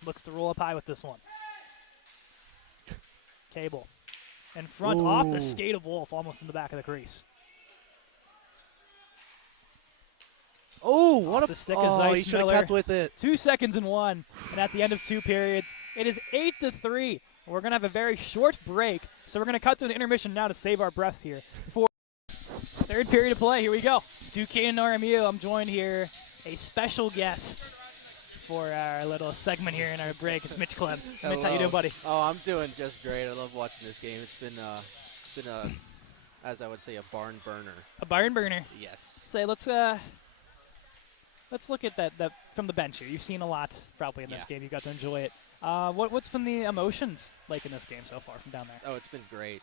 looks to roll up high with this one. Cable in front off the skate of Wolf, almost in the back of the crease. Oh, what Off a the stick is he Zeiss should have Miller. kept with it. 2 seconds and 1, and at the end of 2 periods, it is 8-3. We're going to have a very short break, so we're going to cut to an intermission now to save our breaths here. For third period of play, here we go. Duquesne and RMU. I'm joined here, a special guest for our little segment here in our break. It's Mitch Clem. Mitch, how you doing, buddy? Oh, I'm doing just great. I love watching this game. It's been a, as I would say, a barn burner. A barn burner. Yes. Say, let's look at that from the bench here. You've seen a lot probably in this game. You got to enjoy it. What's been the emotions like in this game so far from down there? Oh, it's been great.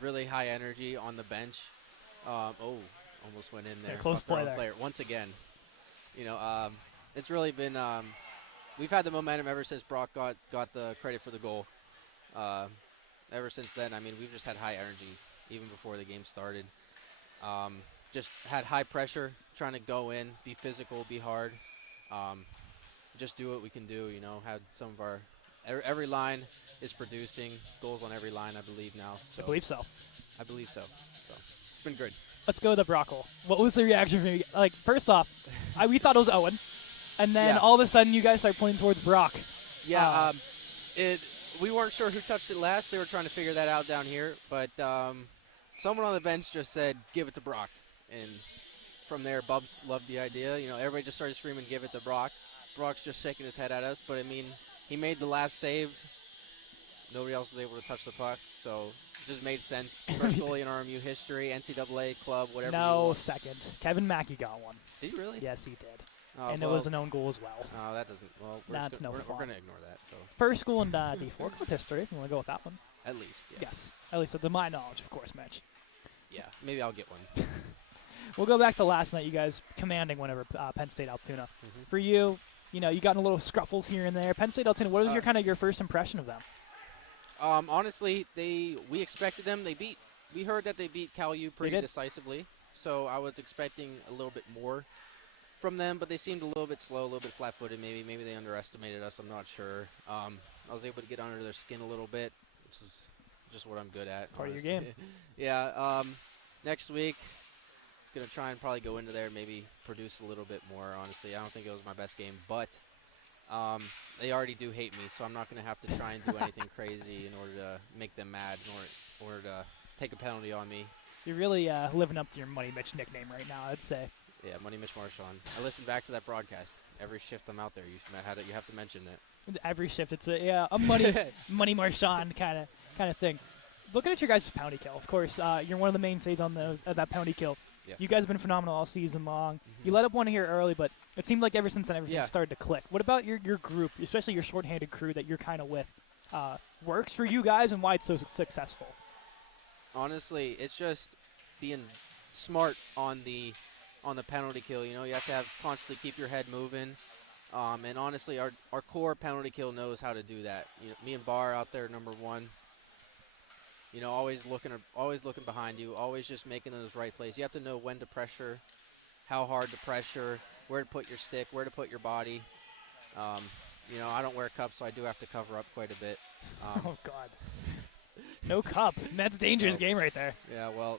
Really high energy on the bench. Almost went in there. Yeah, close play there. Player. Once again, it's really been. We've had the momentum ever since Brock got the credit for the goal. Ever since then, I mean, we've just had high energy even before the game started. Just had high pressure, trying to go in, be physical, be hard. Just do what we can do, had some of our every line is producing goals on every line, I believe now. So I believe so. I believe so. So it's been good. Let's go to the Brock goal. What was the reaction from you? Like, first off, we thought it was Owen, and then all of a sudden you guys start pointing towards Brock. Yeah, we weren't sure who touched it last. They were trying to figure that out down here, but someone on the bench just said, "Give it to Brock," and from there, Bubs loved the idea. Everybody just started screaming, "Give it to Brock." Brock's just shaking his head at us, but I mean, he made the last save. Nobody else was able to touch the puck, so it just made sense. First goalie in RMU history, NCAA club, whatever. No, second. Kevin Mackey got one. Did he really? Yes, he did. Oh, And it was an own goal as well. Oh, that doesn't. Well, That's no we're fun. going to ignore that. So First goal in D4 club history. If you want to go with that one. at least, Yes. At least to my knowledge, of course, Mitch. Yeah, maybe I'll get one. We'll go back to last night. You guys commanding whenever Penn State Altoona. For you, you got in a little scruffles here and there. Penn State Altoona. What was your first impression of them? Honestly, we expected them. We heard that they beat Cal U pretty decisively, so I was expecting a little bit more from them, but they seemed a little bit slow, a little bit flat-footed. Maybe they underestimated us. I'm not sure. I was able to get under their skin a little bit, which is just what I'm good at. Part of honestly. your game. Yeah. Next week, gonna try and probably go into there and maybe produce a little bit more. Honestly, I don't think it was my best game, but they already do hate me, so I'm not gonna have to try and do anything crazy in order to make them mad, in order to take a penalty on me. You're really living up to your Money Mitch nickname right now, I'd say. Yeah, Money Mitch Marchand. I listened back to that broadcast. Every shift I'm out there, you have to mention it. Every shift, it's a money Marchand kind of thing. Looking at your guys' penalty kill, of course, you're one of the mainstays on that penalty kill. Yes. You guys have been phenomenal all season long. Mm-hmm. You let up one here early, but it seemed like ever since then everything started to click. What about your group, especially your shorthanded crew that you're kind of with? Works for you guys and why it's so successful? Honestly, it's just being smart on the penalty kill. You know, you have to constantly keep your head moving. And honestly, our core penalty kill knows how to do that. You know, me and Barr out there, number one. You know, always looking behind you, always just making those right plays. You have to know when to pressure, how hard to pressure, where to put your stick, where to put your body. You know, I don't wear cups, so I do have to cover up quite a bit. Oh, God. No cup. That's a dangerous game right there. Yeah, well,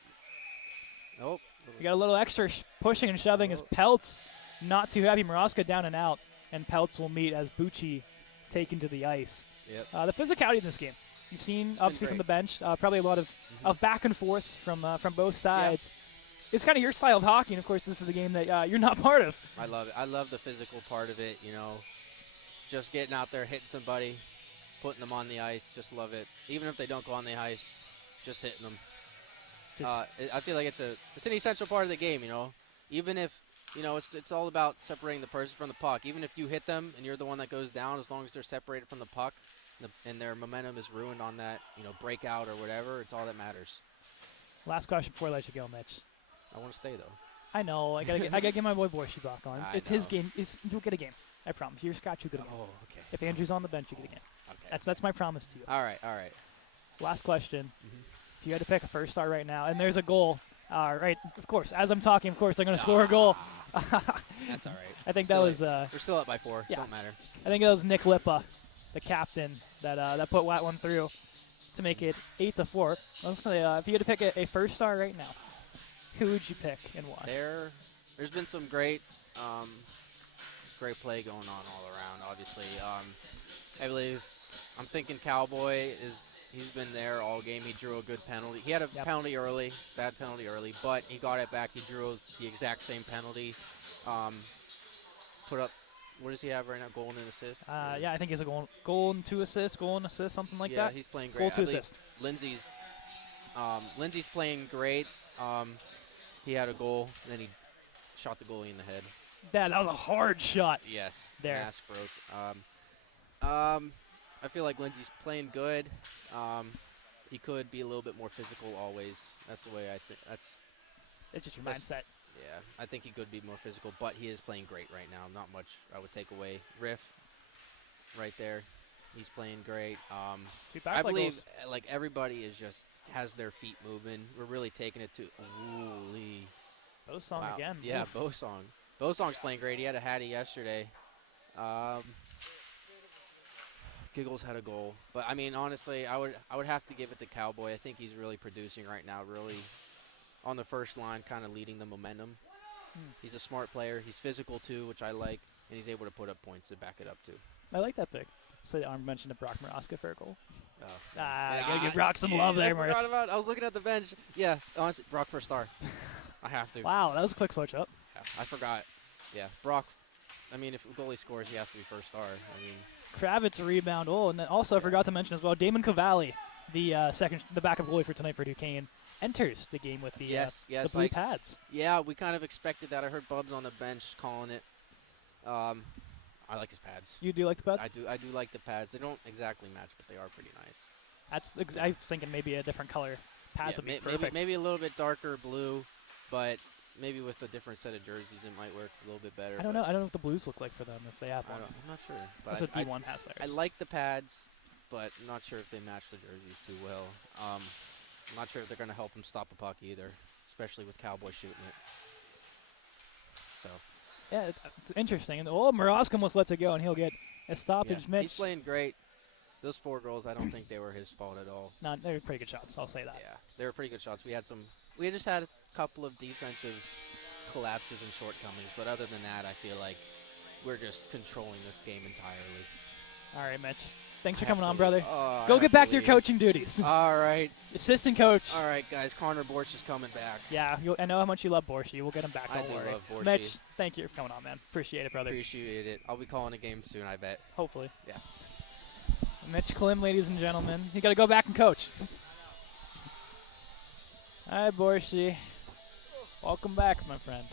nope. You got a little extra pushing and shoving as Peltz not too happy. Maraska down and out, and Peltz will meet as Bucci taken to the ice. Yep. The physicality in this game. You've seen, obviously, from the bench, probably a lot of back and forths from both sides. Yeah. It's kind of your style of hockey, and, of course, this is the game that you're not part of. I love it. I love the physical part of it, you know, just getting out there, hitting somebody, putting them on the ice. Just love it. Even if they don't go on the ice, just hitting them. I feel like it's an essential part of the game, you know. Even if, you know, it's all about separating the person from the puck. Even if you hit them and you're the one that goes down, as long as they're separated from the puck, and their momentum is ruined on that, you know, breakout or whatever, it's all that matters. Last question before I let you go, Mitch. I want to stay, though. I know. I gotta get my boy Borshi back on. It's his game. You'll get a game. I promise. You're Scott, you get a game. Oh, okay. If Andrew's on the bench, you get a game. Okay. That's my promise to you. All right. Last question. If you had to pick a first star right now, and there's a goal, right, of course, as I'm talking, of course, they're going to score a goal. That's all right. I think still that was... we're still up by 4. Yeah. Don't matter. I think it was Nick Lippa, the captain, that put that one through to make it 8-4. Honestly, if you had to pick a first star right now, who would you pick and why? There's been some great play going on all around, obviously. I believe, I'm thinking Cowboy he's been there all game. He drew a good penalty. He had a penalty early, bad penalty early, but he got it back. He drew the exact same penalty. Put up, what does he have right now? Goal and an assist? Yeah, I think he's a goal and 2 assists, something like that. Yeah, he's playing great. Goal, 2 assists. Lindsay's playing great. He had a goal, and then he shot the goalie in the head. That was a hard shot. Yes, there. Mask broke. I feel like Lindsay's playing good. He could be a little bit more physical always. That's the way I think. It's just your mindset. Yeah, I think he could be more physical, but he is playing great right now. Not much I would take away. Riff, right there, he's playing great. I believe like everybody is just has their feet moving. We're really taking it to Bosong again. Yeah, Oof. Bosong. Bosong's playing great. He had a hattie yesterday. Giggles had a goal, but I mean, honestly, I would have to give it to Cowboy. I think he's really producing right now, really on the first line, kind of leading the momentum. He's a smart player. He's physical too, which I like, and he's able to put up points to back it up too. I like that pick. So I mentioned to Brock Maraska for a goal. Oh, I gotta give Brock some love there, Mark. I was looking at the bench. Yeah, honestly, Brock for a star. I have to. Wow, that was a quick switch up. Yeah, I forgot. Yeah, Brock. I mean, if a goalie scores, he has to be first star. I mean, Kravitz rebound. Oh, and then also I forgot to mention as well, Damon Cavalli, the backup goalie for tonight for Duquesne, enters the game with the the blue pads. Yeah, we kind of expected that. I heard Bubs on the bench calling it. I like his pads. You do like the pads? I do like the pads. They don't exactly match, but they are pretty nice. I was thinking maybe a different color pads would be perfect. Maybe a little bit darker blue, but maybe with a different set of jerseys, it might work a little bit better. I don't know. I don't know what the blues look like for them if they have one. I'm not sure. That's what D1 has theirs. I like the pads, but I'm not sure if they match the jerseys too well. I'm not sure if they're going to help him stop a puck either, especially with Cowboy shooting it. So. Yeah, it's interesting. And Maraska almost lets it go, and he'll get a stoppage. Yeah, Mitch. he's playing great. Those 4 goals, I don't think they were his fault at all. No, they were pretty good shots. I'll say that. Yeah, they were pretty good shots. We just had a couple of defensive collapses and shortcomings, but other than that, I feel like we're just controlling this game entirely. All right, Mitch. Thanks for I have coming to on, leave. brother. Oh, I Go have get to back to your leave. coaching duties. All right. Assistant coach. All right, guys. Connor Borch is coming back. Yeah, I know how much you love Borshi. We'll get him back. I Don't do worry. love Borshi. Mitch, thank you for coming on, man. Appreciate it, brother. Appreciate it. I'll be calling a game soon, I bet. Hopefully. Yeah. Mitch Klim, ladies and gentlemen. You got to go back and coach. Hi, Borshi. Welcome back, my friend.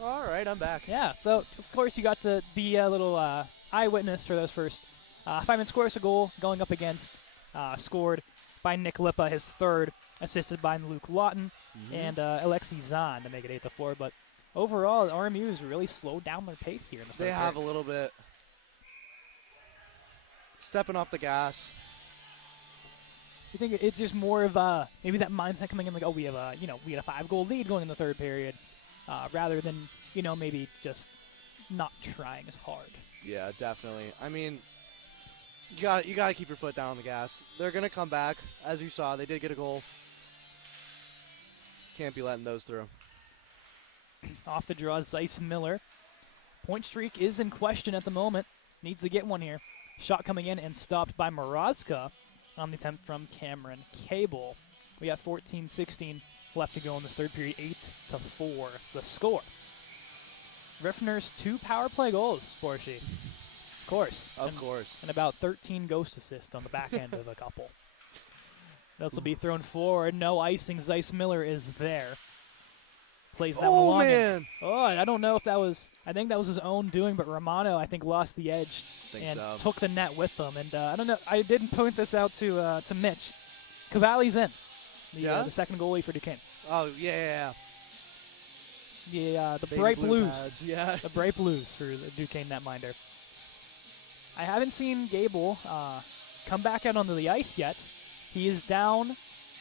All right, I'm back. Yeah, so, of course, you got to be a little eyewitness for those first 5 minutes. Scores a goal going up against, scored by Nick Lippa, his third, assisted by Luke Lawton and Alexi Zahn to make it 8-4. But overall, RMU has really slowed down their pace here in the They third have period. a little bit. Stepping off the gas. You think it's just more of maybe that mindset coming in like, oh, we have a, we had a 5-goal lead going in the third period, rather than, maybe just not trying as hard. Yeah, definitely. I mean, you got to keep your foot down on the gas. They're going to come back. As you saw, they did get a goal. Can't be letting those through. Off the draw, Zeiss Miller. Point streak is in question at the moment. Needs to get one here. Shot coming in and stopped by Morozka on the attempt from Cameron Cable. We got 14-16 left to go in this third period, 8-4 the score. Riffner's 2 power play goals, Sporshy. Of course. Of course. And about 13 ghost assists on the back end of a couple. This will be thrown forward. No icing. Zeiss Miller is there. Plays that one Oh, along. man. Oh, I don't know if that was, I think that was his own doing, but Romano, I think, lost the edge and took the net with them. And I don't know, I didn't point this out to Mitch. Cavalli's in, the second goalie for Duquesne. Oh, yeah. The Baby bright blue blues. pads, yeah. The bright blues for the Duquesne netminder. I haven't seen Gable come back out onto the ice yet. He is down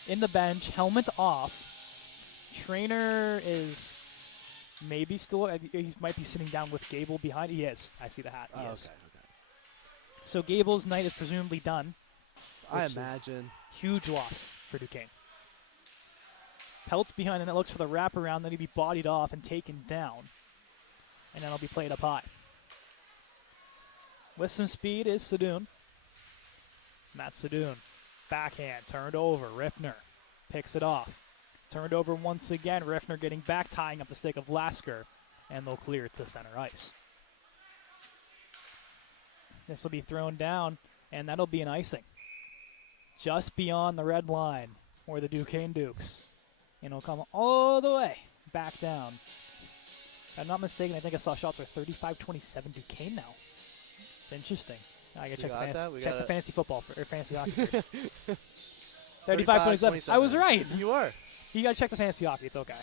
in the bench, helmet off. Trainer is maybe still, he might be sitting down with Gable behind. He is. I see the hat. He is. Okay. So Gable's night is presumably done. I which is imagine. huge loss for Duquesne. Peltz behind, and it looks for the wraparound. Then he'd be bodied off and taken down. And then it'll be played up high. With some speed is Sadoun. Matt Sadoun. Backhand. Turned over. Riffner picks it off. Turned over once again. Riffner getting back, tying up the stick of Lasker. And they'll clear it to center ice. This will be thrown down, and that'll be an icing. Just beyond the red line for the Duquesne Dukes. And it'll come all the way back down. If I'm not mistaken, I think I saw shots were 35-27 Duquesne now. It's interesting. I gotta check the fantasy football or fantasy hockey first. 35-27. I was right. You were. You gotta check the fantasy hockey. It's okay.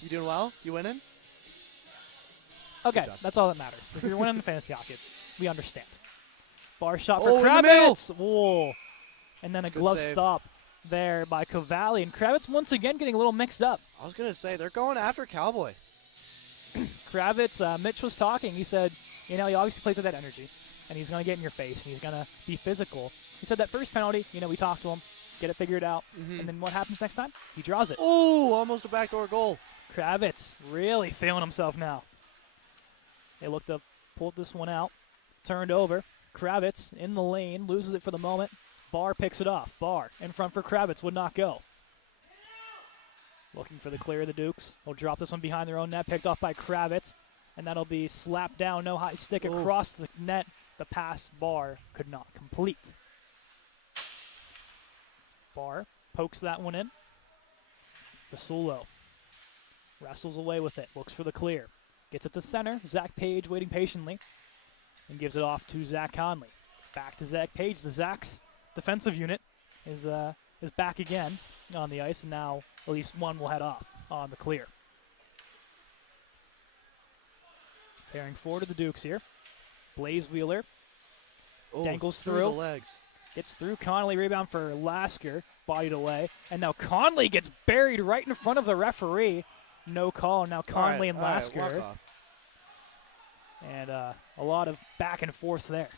You doing well? You winning? Okay, that's all that matters. If you're winning the fantasy hockey, we understand. Bar shot for in the middle. Kravitz. Whoa. And then a glove stop there by Cavalli. And Kravitz once again getting a little mixed up. I was going to say, they're going after Cowboy. Kravitz, Mitch was talking. He said, he obviously plays with that energy. And he's going to get in your face. And he's going to be physical. He said that first penalty, we talked to him. Get it figured out. And then what happens next time? He draws it. Oh, almost a backdoor goal. Kravitz really feeling himself now. They looked up, pulled this one out, turned over. Kravitz in the lane, loses it for the moment. Barr picks it off. Barr in front for Kravitz, would not go. Looking for the clear of the Dukes. They'll drop this one behind their own net, picked off by Kravitz. And that'll be slapped down, no high stick across the net. The pass Barr could not complete. Barr pokes that one in. Fasulo wrestles away with it, looks for the clear. Gets it to center. Zach Page waiting patiently and gives it off to Zach Conley. Back to Zach Page. The Zach's defensive unit is back again on the ice, and now at least one will head off on the clear. Carrying forward to the Dukes here. Blaze Wheeler dangles through. The legs. Gets through. Connolly rebound for Lasker. Bodied away. And now Conley gets buried right in front of the referee. No call. Now Conley and Lasker. Walk off. And a lot of back and forth there.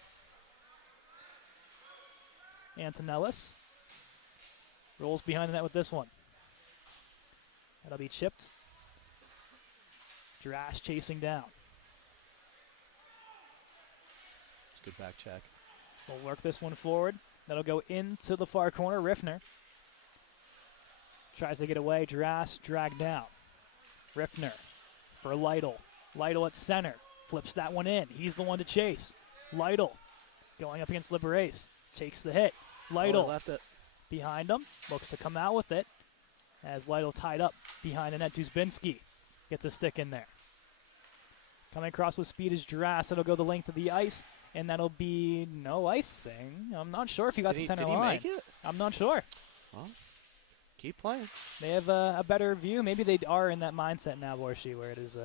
Antonellis rolls behind the net with this one. That'll be chipped. Drash chasing down. Good back check. We'll work this one forward. That'll go into the far corner. Riffner tries to get away. Drass dragged down. Riffner for Lytle. Lytle at center. Flips that one in. He's the one to chase. Lytle going up against Liberace. Takes the hit. Lytle left it. behind him. Looks to come out with it. As Lytle tied up behind the net. Duzbinski gets a stick in there. Coming across with speed is Drass. It'll go the length of the ice. And that'll be no icing. I'm not sure if he got the center line. Did he make it? I'm not sure. Well, keep playing. They have a better view. Maybe they are in that mindset now, Borshi, where it is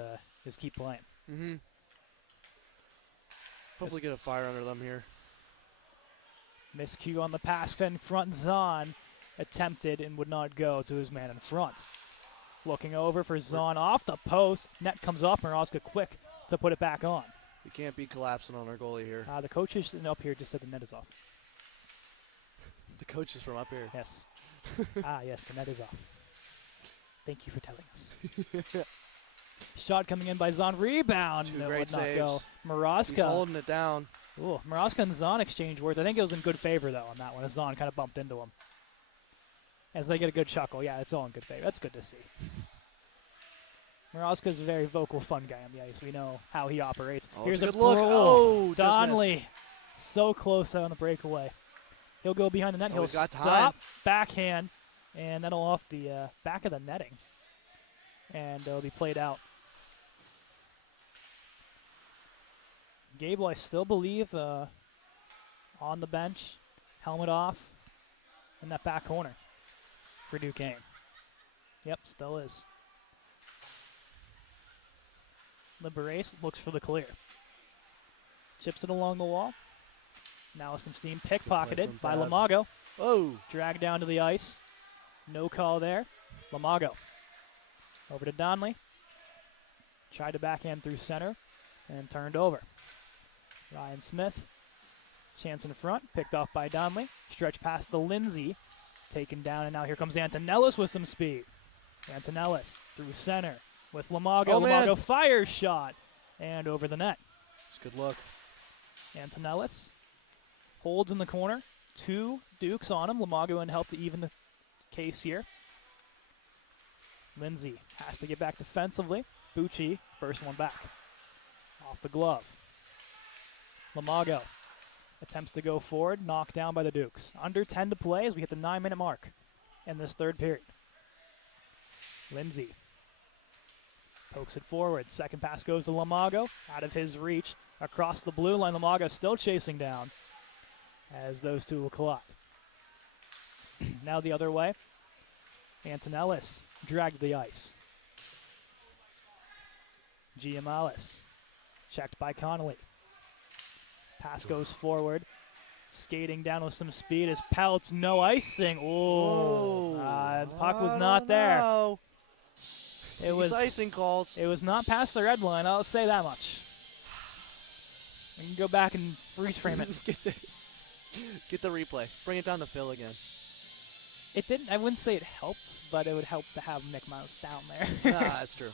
keep playing. Mm-hmm. Hopefully get a fire under them here. Miscue on the pass. Fin front Zahn attempted and would not go to his man in front. Looking over for Zahn off the post. Net comes off. Moroska quick to put it back on. We can't be collapsing on our goalie here. The coaches up here just said the net is off. The coach is from up here. Yes. Yes, the net is off. Thank you for telling us. Shot coming in by Zahn. Rebound. Two No, great would not saves. go. Moroska. He's holding it down. Ooh, Moroska and Zahn exchange words. I think it was in good favor, though, on that one, as Zahn kind of bumped into him. As they get a good chuckle. Yeah, it's all in good favor. That's good to see. Moroska's a very vocal, fun guy on the ice. We know how he operates. Oh, Here's a good look. Oh, Donnelly. So close out on the breakaway. He'll go behind the net. He'll he's got stop, time. backhand, and that'll off the back of the netting. And it'll be played out. Gable, I still believe, on the bench, helmet off, in that back corner for Duquesne. Yep, still is. Liberace looks for the clear. Chips it along the wall. Now with some steam, pickpocketed by Lamago. Oh. Dragged down to the ice. No call there. Lamago. Over to Donnelly. Tried to backhand through center and turned over. Ryan Smith. Chance in front. Picked off by Donnelly. Stretch past the Lindsay. Taken down, and now here comes Antonellis with some speed. Antonellis through center with Lamago. Oh, Lamago man. fires shot and over the net. It's a good look. Antonellis holds in the corner. 2 Dukes on him. Lamago in help to even the case here. Lindsay has to get back defensively. Bucci, first one back. Off the glove. Lamago attempts to go forward, knocked down by the Dukes. Under 10 to play as we hit the 9-minute mark in this third period. Lindsay pokes it forward. Second pass goes to Lamago. Out of his reach. Across the blue line, Lamago still chasing down as those two will collide. Now the other way. Antonellis dragged the ice. Giamalis checked by Connolly. Pass goes forward. Skating down with some speed is Peltz. No icing. Oh, the puck was not there. No. It was icing calls. It was not past the red line. I'll say that much. We can go back and freeze frame it. Get the replay. Bring it down to Phil again. It didn't. I wouldn't say it helped, but it would help to have Nick Miles down there. That's true.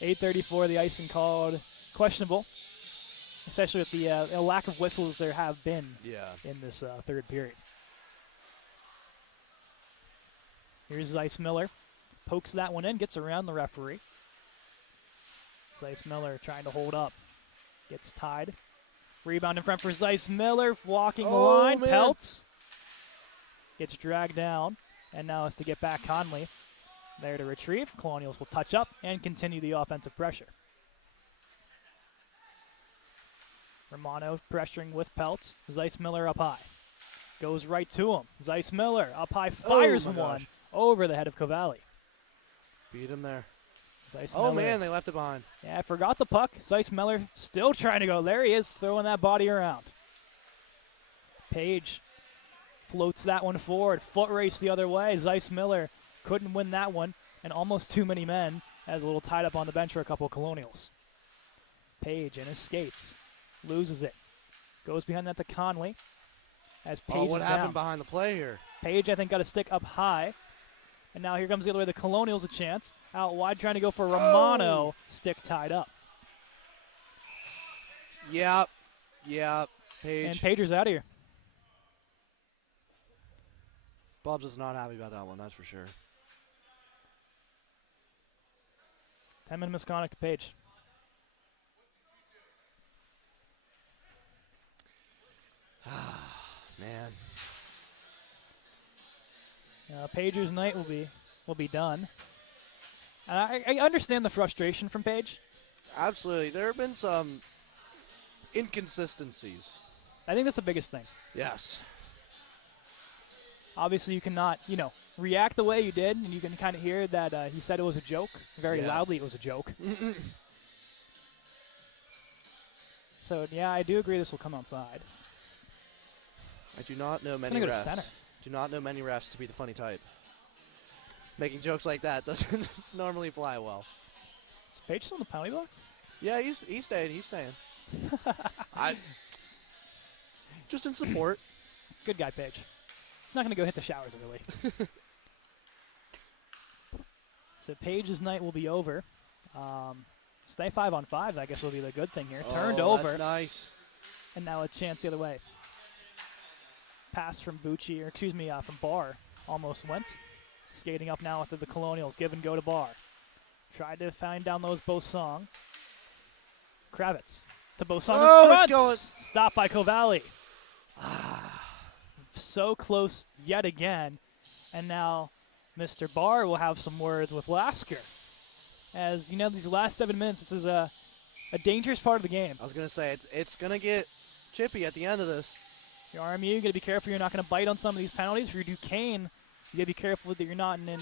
8:34. The icing called questionable, especially with the lack of whistles there have been in this third period. Here's Zeiss Miller. Pokes that one in, gets around the referee. Zeiss Miller trying to hold up. Gets tied. Rebound in front for Zeiss Miller. Walking the line. Man. Peltz gets dragged down. And now has to get back Conley. There to retrieve. Colonials will touch up and continue the offensive pressure. Romano pressuring with Peltz. Zeiss Miller up high. Goes right to him. Zeiss Miller up high. Fires my one gosh. over the head of Cavalli. Beat him there. Zeiss Oh, Miller. man, they left it behind. Yeah, I forgot the puck. Zeiss Miller still trying to go. There he is, throwing that body around. Page floats that one forward. Foot race the other way. Zeiss Miller couldn't win that one, and almost too many men as a little tied up on the bench for a couple of Colonials. Page in his skates. Loses it. Goes behind that to Conley. As Page What is happened down. behind the play here? Page, I think, got a stick up high. And now here comes the other way. The Colonials a chance. Out wide trying to go for Romano. Stick tied up. Yeah. Yeah, Page. And Pager's out of here. Bob's is not happy about that one, that's for sure. 10-minute misconduct to Page. Man. Pager's night will be done. And I understand the frustration from Page. Absolutely. There have been some inconsistencies. I think that's the biggest thing. Yes. Obviously, you cannot, react the way you did, and you can kind of hear that he said it was a joke. Very loudly, it was a joke. So, yeah, I do agree this will come outside. I do not know It's many gonna go refs. to center. Do not know many refs to be the funny type. Making jokes like that doesn't normally fly well. Is Page still in the penalty box? Yeah, he's staying. He's staying. I just in support. Good guy, Page. He's not going to go hit the showers early. So Page's night will be over. Stay 5-on-5, I guess, will be the good thing here. Turned over. That's nice. And now a chance the other way. Pass from Bucci, or excuse me, from Barr. Almost went. Skating up now with the Colonials. Give and go to Barr. Tried to find down those Bosong. Kravitz to Bosong in front. It's going. Stopped by Kovali. So close yet again. And now Mr. Barr will have some words with Lasker. As these last 7 minutes, this is a dangerous part of the game. I was going to say, it's going to get chippy at the end of this. Your RMU, you got to be careful you're not going to bite on some of these penalties. For your Duquesne, you got to be careful that you're not in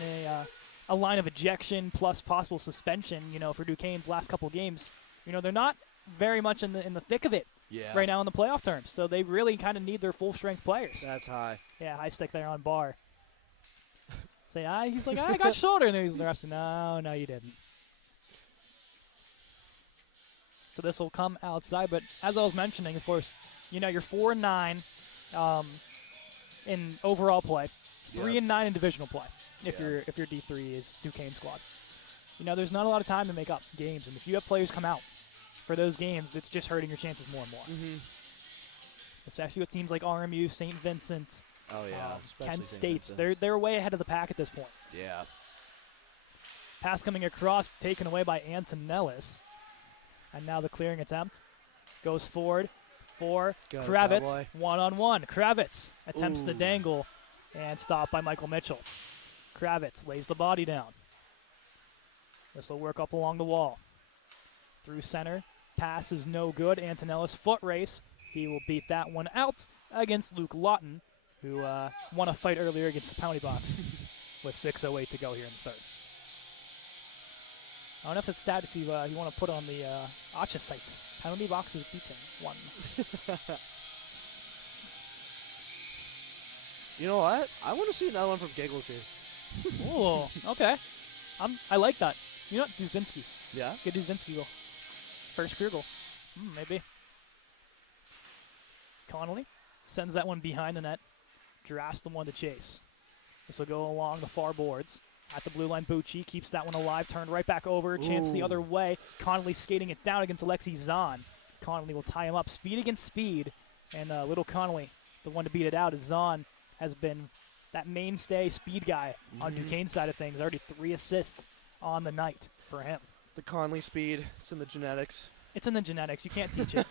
a line of ejection plus possible suspension. For Duquesne's last couple games, they're not very much in the thick of it right now in the playoff terms. So they really kind of need their full strength players. That's high. Yeah, high stick there on Barr. He's like, I got shoulder, and then he's the rest. No, you didn't. So this will come outside, but as I was mentioning, of course, you're 4-9 in overall play, 3-9 in divisional play. If your D3 is Duquesne squad, there's not a lot of time to make up games, and if you have players come out for those games, it's just hurting your chances more and more. Mm-hmm. Especially with teams like RMU, St. Vincent, Kent State. They're way ahead of the pack at this point. Yeah. Pass coming across, taken away by Antonellis. And now the clearing attempt goes forward for Kravitz. Cowboy. One-on-one. Kravitz attempts the dangle and stopped by Michael Mitchell. Kravitz lays the body down. This will work up along the wall. Through center. Pass is no good. Antonellis foot race. He will beat that one out against Luke Lawton, who won a fight earlier against the penalty box with 6:08 to go here in the third. I don't know if it's stat if you want to put on the Acha site. Penalty box is beaten. 1. You know what? I want to see another one from Giggles here. Oh, okay. I like that. You know what? Duzbinski. Yeah? Good Duzbinski goal. First career goal. Maybe. Connolly sends that one behind the net. Drafts the one to chase. This will go along the far boards. At the blue line, Bucci keeps that one alive. Turned right back over. Chance the other way. Connolly skating it down against Alexi Zahn. Connolly will tie him up. Speed against speed. And little Connolly, the one to beat it out, as Zahn has been that mainstay speed guy on Duquesne's side of things. Already 3 assists on the night for him. The Conley speed. It's in the genetics. It's in the genetics. You can't teach it.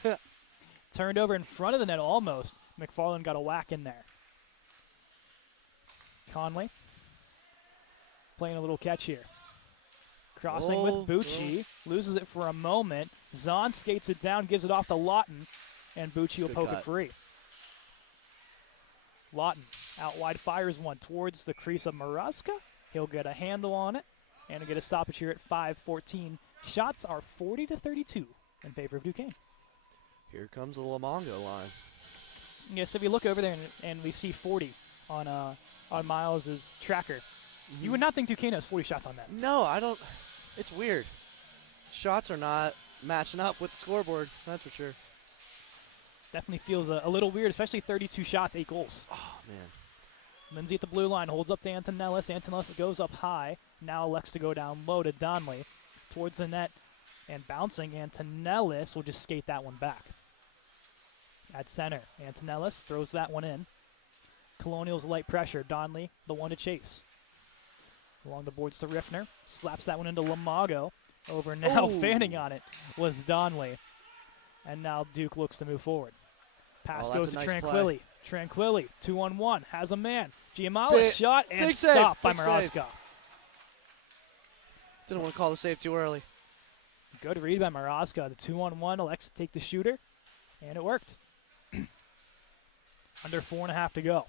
Turned over in front of the net almost. McFarland got a whack in there. Conley playing a little catch here. Crossing with Bucci. Loses it for a moment. Zahn skates it down, gives it off to Lawton, and Bucci will poke it free. Lawton out wide fires one towards the crease of Maraska. He'll get a handle on it, and he'll get a stoppage here at 5:14. Shots are 40-32 in favor of Duquesne. Here comes the Lamongo line. Yes, if you look over there and we see 40 on Miles' tracker, you would not think Duquesne has 40 shots on that. No, I don't. It's weird. Shots are not matching up with the scoreboard, that's for sure. Definitely feels a little weird, especially 32 shots, 8 goals. Oh, man. Lindsay at the blue line holds up to Antonellis. Antonellis goes up high. Now elects to go down low to Donley towards the net and bouncing. Antonellis will just skate that one back. At center, Antonellis throws that one in. Colonials light pressure. Donley, the one to chase. Along the boards to Riffner. Slaps that one into Lamago. Over now, fanning on it was Donley. And now Duke looks to move forward. Pass goes to nice Tranquilli. Tranquilli, 2-on-1, has a man. Giamala shot and stopped by Maraska. Didn't want to call the save too early. Good read by Maraska. The 2-on-1 elects to take the shooter, and it worked. Under 4.5 to go.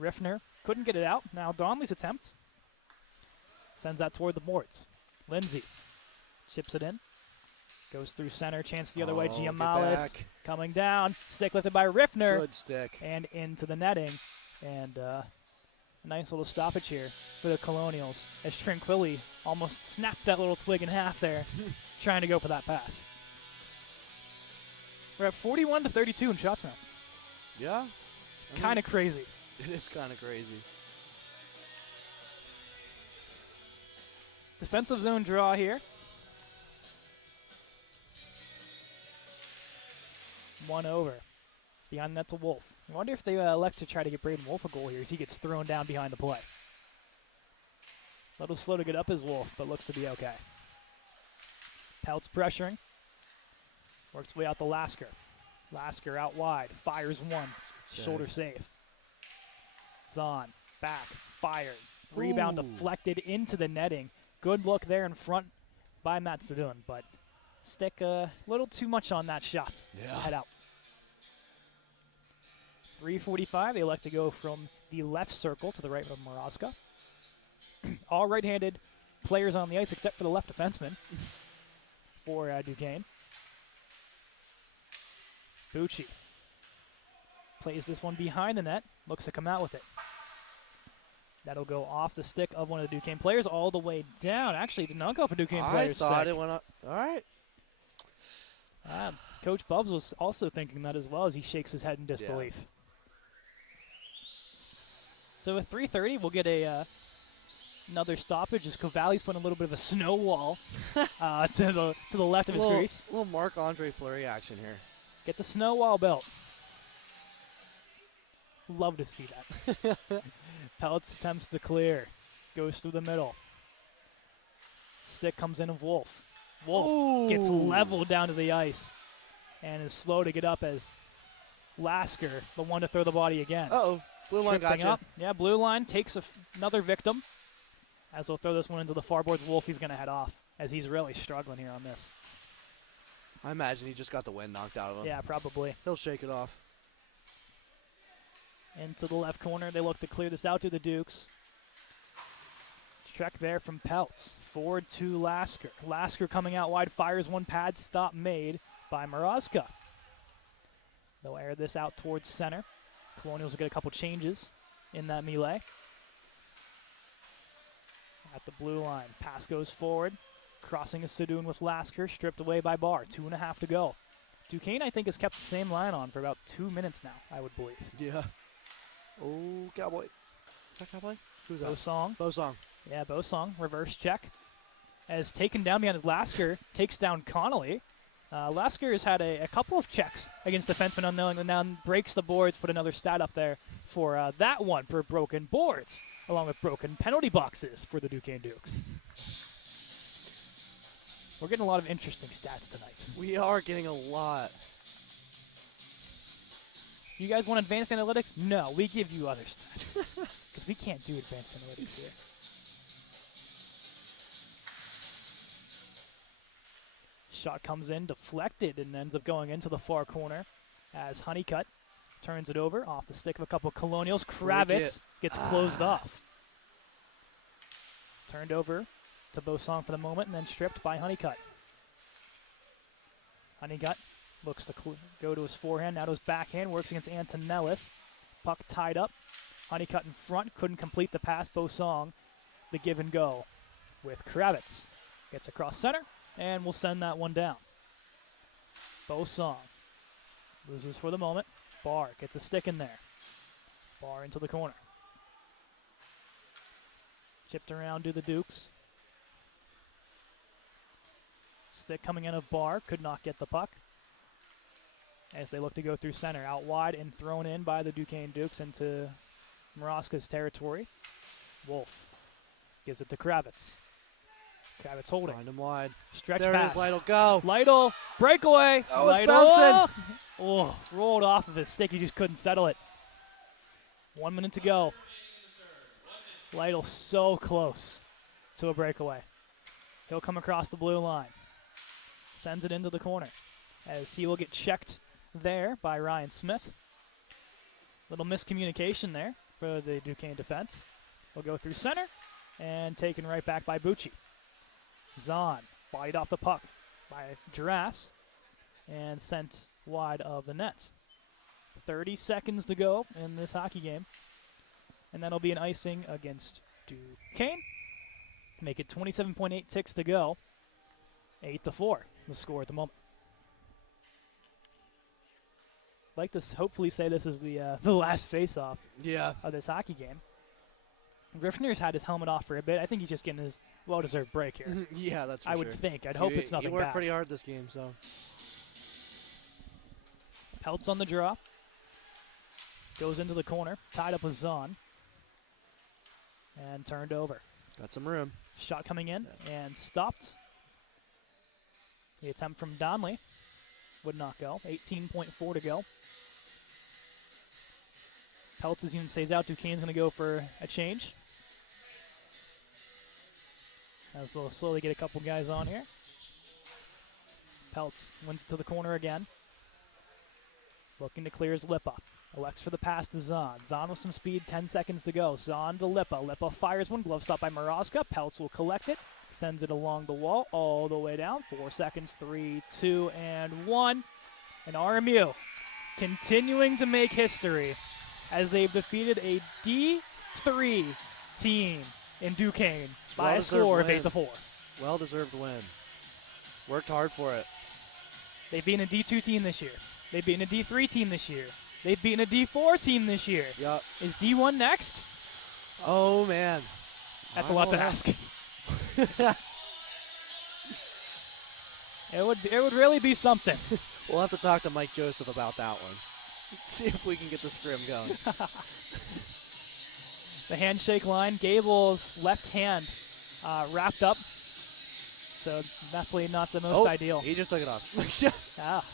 Riffner couldn't get it out. Now Donley's attempt. Sends that toward the boards. Lindsay chips it in. Goes through center, chance the other way. Giamales coming down. Stick lifted by Riffner. Good stick. And into the netting. And a nice little stoppage here for the Colonials as Tranquilli almost snapped that little twig in half there trying to go for that pass. We're at 41-32 in shots now. Yeah. It's kind of crazy. It is kind of crazy. Defensive zone draw here. One over. Behind that to Wolf. I wonder if they elect to try to get Braden Wolf a goal here as he gets thrown down behind the play. A little slow to get up as Wolf, but looks to be okay. Pelt's pressuring. Works way out to Lasker. Lasker out wide. Fires one. Shoulder save. Zahn. Back. Fired. Rebound deflected into the netting. Good look there in front by Matt Sedun, but stick a little too much on that shot. Yeah. Head out. 3:45. They elect to go from the left circle to the right of Maraska. All right-handed players on the ice except for the left defenseman for Duquesne. Bucci plays this one behind the net. Looks to come out with it. That'll go off the stick of one of the Duquesne players all the way down. Actually, did not go for Duquesne player's stick. I thought it went up. All right. Coach Bubs was also thinking that as well as he shakes his head in disbelief. Yeah. So at 3:30, we'll get another stoppage as Cavalli's putting a little bit of a snow wall to the left of his crease. A little Marc-Andre Fleury action here. Get the snow wall built. Love to see that. Pellets attempts to clear. Goes through the middle. Stick comes in of Wolf. Wolf gets leveled down to the ice and is slow to get up as Lasker, the one to throw the body again. Blue line got you. Yeah, blue line takes another victim. As they'll throw this one into the far boards, Wolf, he's going to head off as he's really struggling here on this. I imagine he just got the wind knocked out of him. Yeah, probably. He'll shake it off. Into the left corner. They look to clear this out to the Dukes. Check there from Peltz. Forward to Lasker. Lasker coming out wide, fires one, pad stop made by Maraska. They'll air this out towards center. Colonials will get a couple changes in that melee. At the blue line, pass goes forward. Crossing is Sedun with Lasker, stripped away by Barr. 2.5 to go. Duquesne, I think, has kept the same line on for about 2 minutes now, I would believe. Yeah. Oh, Cowboy. Is that Cowboy? Who's that? Bosong. Bosong. Yeah, Bosong. Reverse check. As taken down behind Lasker, takes down Connolly. Lasker has had a couple of checks against defensemen unknowingly, now breaks the boards, put another stat up there for that one for broken boards, along with broken penalty boxes for the Duquesne Dukes. We're getting a lot of interesting stats tonight. We are getting a lot. You guys want advanced analytics? No, we give you other stats. Because we can't do advanced analytics here. Shot comes in, deflected, and ends up going into the far corner as Honeycutt turns it over off the stick of a couple of Colonials. Kravitz gets closed off. Turned over to Bosong for the moment and then stripped by Honeycutt. Honeycutt looks to go to his forehand, now to his backhand, works against Antonellis. Puck tied up. Honeycutt in front, couldn't complete the pass. Bosong, the give and go with Kravitz. Gets across center. And we'll send that one down. Bosong loses for the moment. Barr gets a stick in there. Barr into the corner. Chipped around to the Dukes. Stick coming in of Barr. Could not get the puck. as they look to go through center. Out wide and thrown in by the Duquesne Dukes into Maraska's territory. Wolf gives it to Kravitz. Kravitz holding. Find him wide. Stretch There pass. it is, Lytle. Go. Lytle, breakaway. Oh, it's Lytle. bouncing. Oh, rolled off of his stick. He just couldn't settle it. 1 minute to go. Lytle so close to a breakaway. He'll come across the blue line. Sends it into the corner as he will get checked there by Ryan Smith. Little miscommunication there for the Duquesne defense. He'll go through center and taken right back by Bucci. Zahn bodied off the puck by Duras and sent wide of the nets. 30 seconds to go in this hockey game. And that'll be an icing against Duquesne. Make it 27.8 ticks to go. 8-4, the score at the moment. I'd like to hopefully say this is the last face-off of this hockey game. Griffner's had his helmet off for a bit. I think he's just getting his well-deserved break here. Yeah, that's for I sure. would think. I'd hope it's nothing He worked bad. pretty hard this game, so. Peltz on the draw. Goes into the corner. Tied up with Zahn. And turned over. Got some room. Shot coming in and stopped. The attempt from Donley would not go. 18.4 to go. Peltz' unit stays out. Duquesne's going to go for a change. As they'll slowly get a couple guys on here. Peltz wins to the corner again. Looking to clear his Lippa. Elects for the pass to Zahn. Zahn with some speed, 10 seconds to go. Zahn to Lippa. Lippa fires one. Glove stop by Maraska. Peltz will collect it. Sends it along the wall all the way down. 4 seconds, 3, 2, and 1. And RMU continuing to make history as they've defeated a D3 team in Duquesne by a score of 8-4. Well-deserved win. Worked hard for it. They've beaten a D2 team this year. They've beaten a D3 team this year. They've beaten a D4 team this year. Yep. Is D1 next? Oh, man. That's a lot to ask. It would really be something. We'll have to talk to Mike Joseph about that one. See if we can get the scrim going. The handshake line, Gable's left hand wrapped up. So definitely not the most ideal. He just took it off. Ah.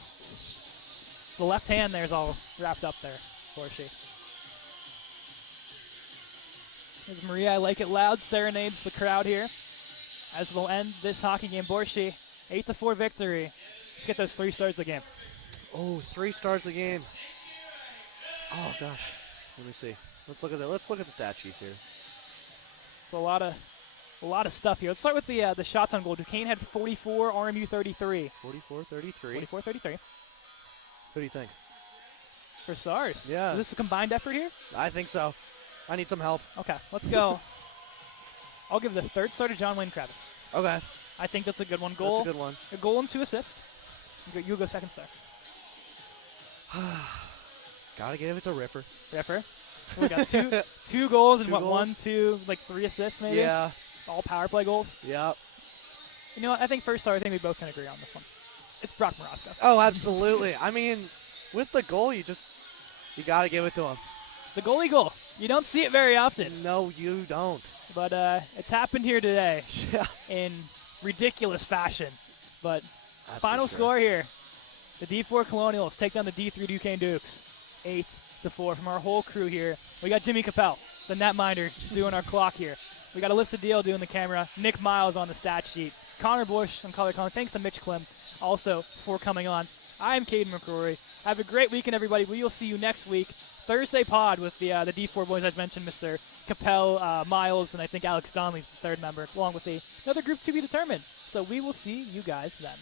The left hand there's all wrapped up there for she. As Maria, I Like It Loud, serenades the crowd here. As we'll end this hockey game, Borshi, 8-4 victory. Let's get those 3 stars of the game. Oh, 3 stars of the game. Oh gosh. Let me see. Let's look at that. Let's look at the stat sheets here. It's a lot of stuff here. Let's start with the shots on goal. Duquesne had 44, RMU 33. 44-33. 44-33. Who do you think? For stars. Yeah. Is this a combined effort here? I think so. I need some help. Okay, let's go. I'll give the 3rd star to John Wayne Kravitz. Okay. I think that's a good one. Goal. That's a good one. A goal and 2 assists. You go 2nd star. Gotta give it to Ripper. Ripper. We got two goals and 2 what, goals? 1, 2, like 3 assists maybe? Yeah. All power play goals. Yep. You know what? I think 1st star, I think we both can agree on this one. It's Brock Maraska. Oh, absolutely. I mean, with the goal, you gotta give it to him. The goalie goal. You don't see it very often. No, you don't. But it's happened here today Yeah. in ridiculous fashion. But That's final for sure. score here. The D4 Colonials take down the D3 Duquesne Dukes. 8-4 from our whole crew here. We got Jimmy Capel, the netminder, doing our clock here. We got Alyssa Deal doing the camera. Nick Miles on the stat sheet. Connor Bush on color calling. Thanks to Mitch Klim also for coming on. I'm Caden McCrory. Have a great weekend, everybody. We will see you next week. Thursday pod with the D4 boys. I've mentioned Mr. Capel, Miles, and I think Alex Donnelly's the 3rd member, along with another group to be determined. So we will see you guys then.